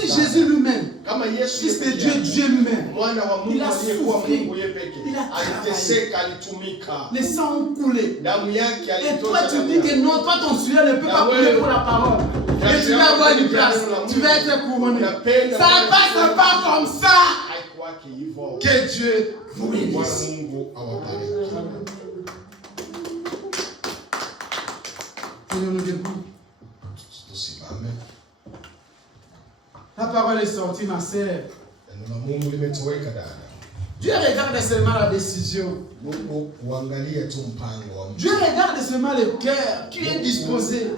Jésus lui-même, Fils de Dieu, Dieu lui-même, il a souffert, il a travaillé, les sangs ont coulé. Et toi, tu dis que non, toi, ton sueur ne peut pas couler pour la parole. Et tu vas avoir une place, tu vas être couronné. Ça ne passe pas comme ça. Que Dieu vous bénisse. Tenons-nous debout. La parole est sortie, ma sœur. Dieu regarde seulement la décision. Dieu regarde seulement le cœur qui est disposé.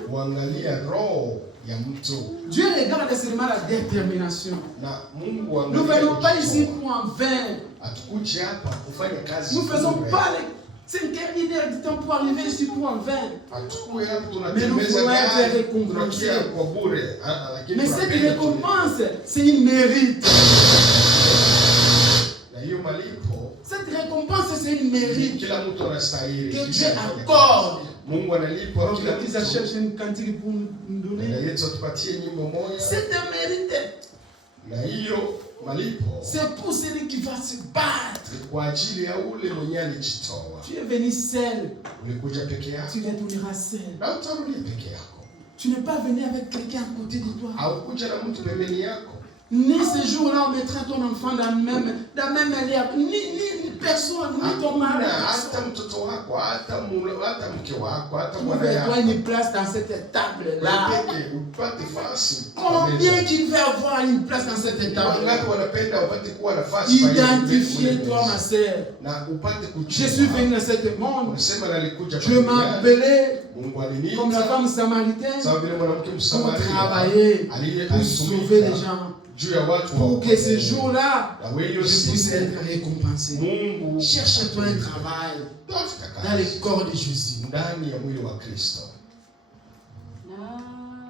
Dieu regarde seulement la détermination. Nous ne venons pas ici pour en vain. Nous ne faisons pas les 5h, 1h du temps pour arriver ici pour en vain. Mais nous voulons être récompensés. Mais cette récompense, c'est une mérite. Cette récompense, c'est une mérite que Dieu accorde. Ils cherchent une quantité pour nous donner. C'est un mérite. C'est pour celui qui va se battre. Tu es venu seul. Tu retourneras seul. Tu n'es pas venu avec quelqu'un à côté de toi. Ni ce jour-là, on mettra ton enfant dans la même manière. Ni personne, ni ton mari. Tu veux une place dans cette table-là. Combien tu veux avoir une place dans cette table-là? Identifie-toi, ma sœur. Je suis venu dans ce monde. Je m'appelais comme la femme samaritaine pour travailler, pour sauver les gens. Pour que ce jour-là, je puisse être récompensé. Cherche-toi un travail dans le corps de Jésus.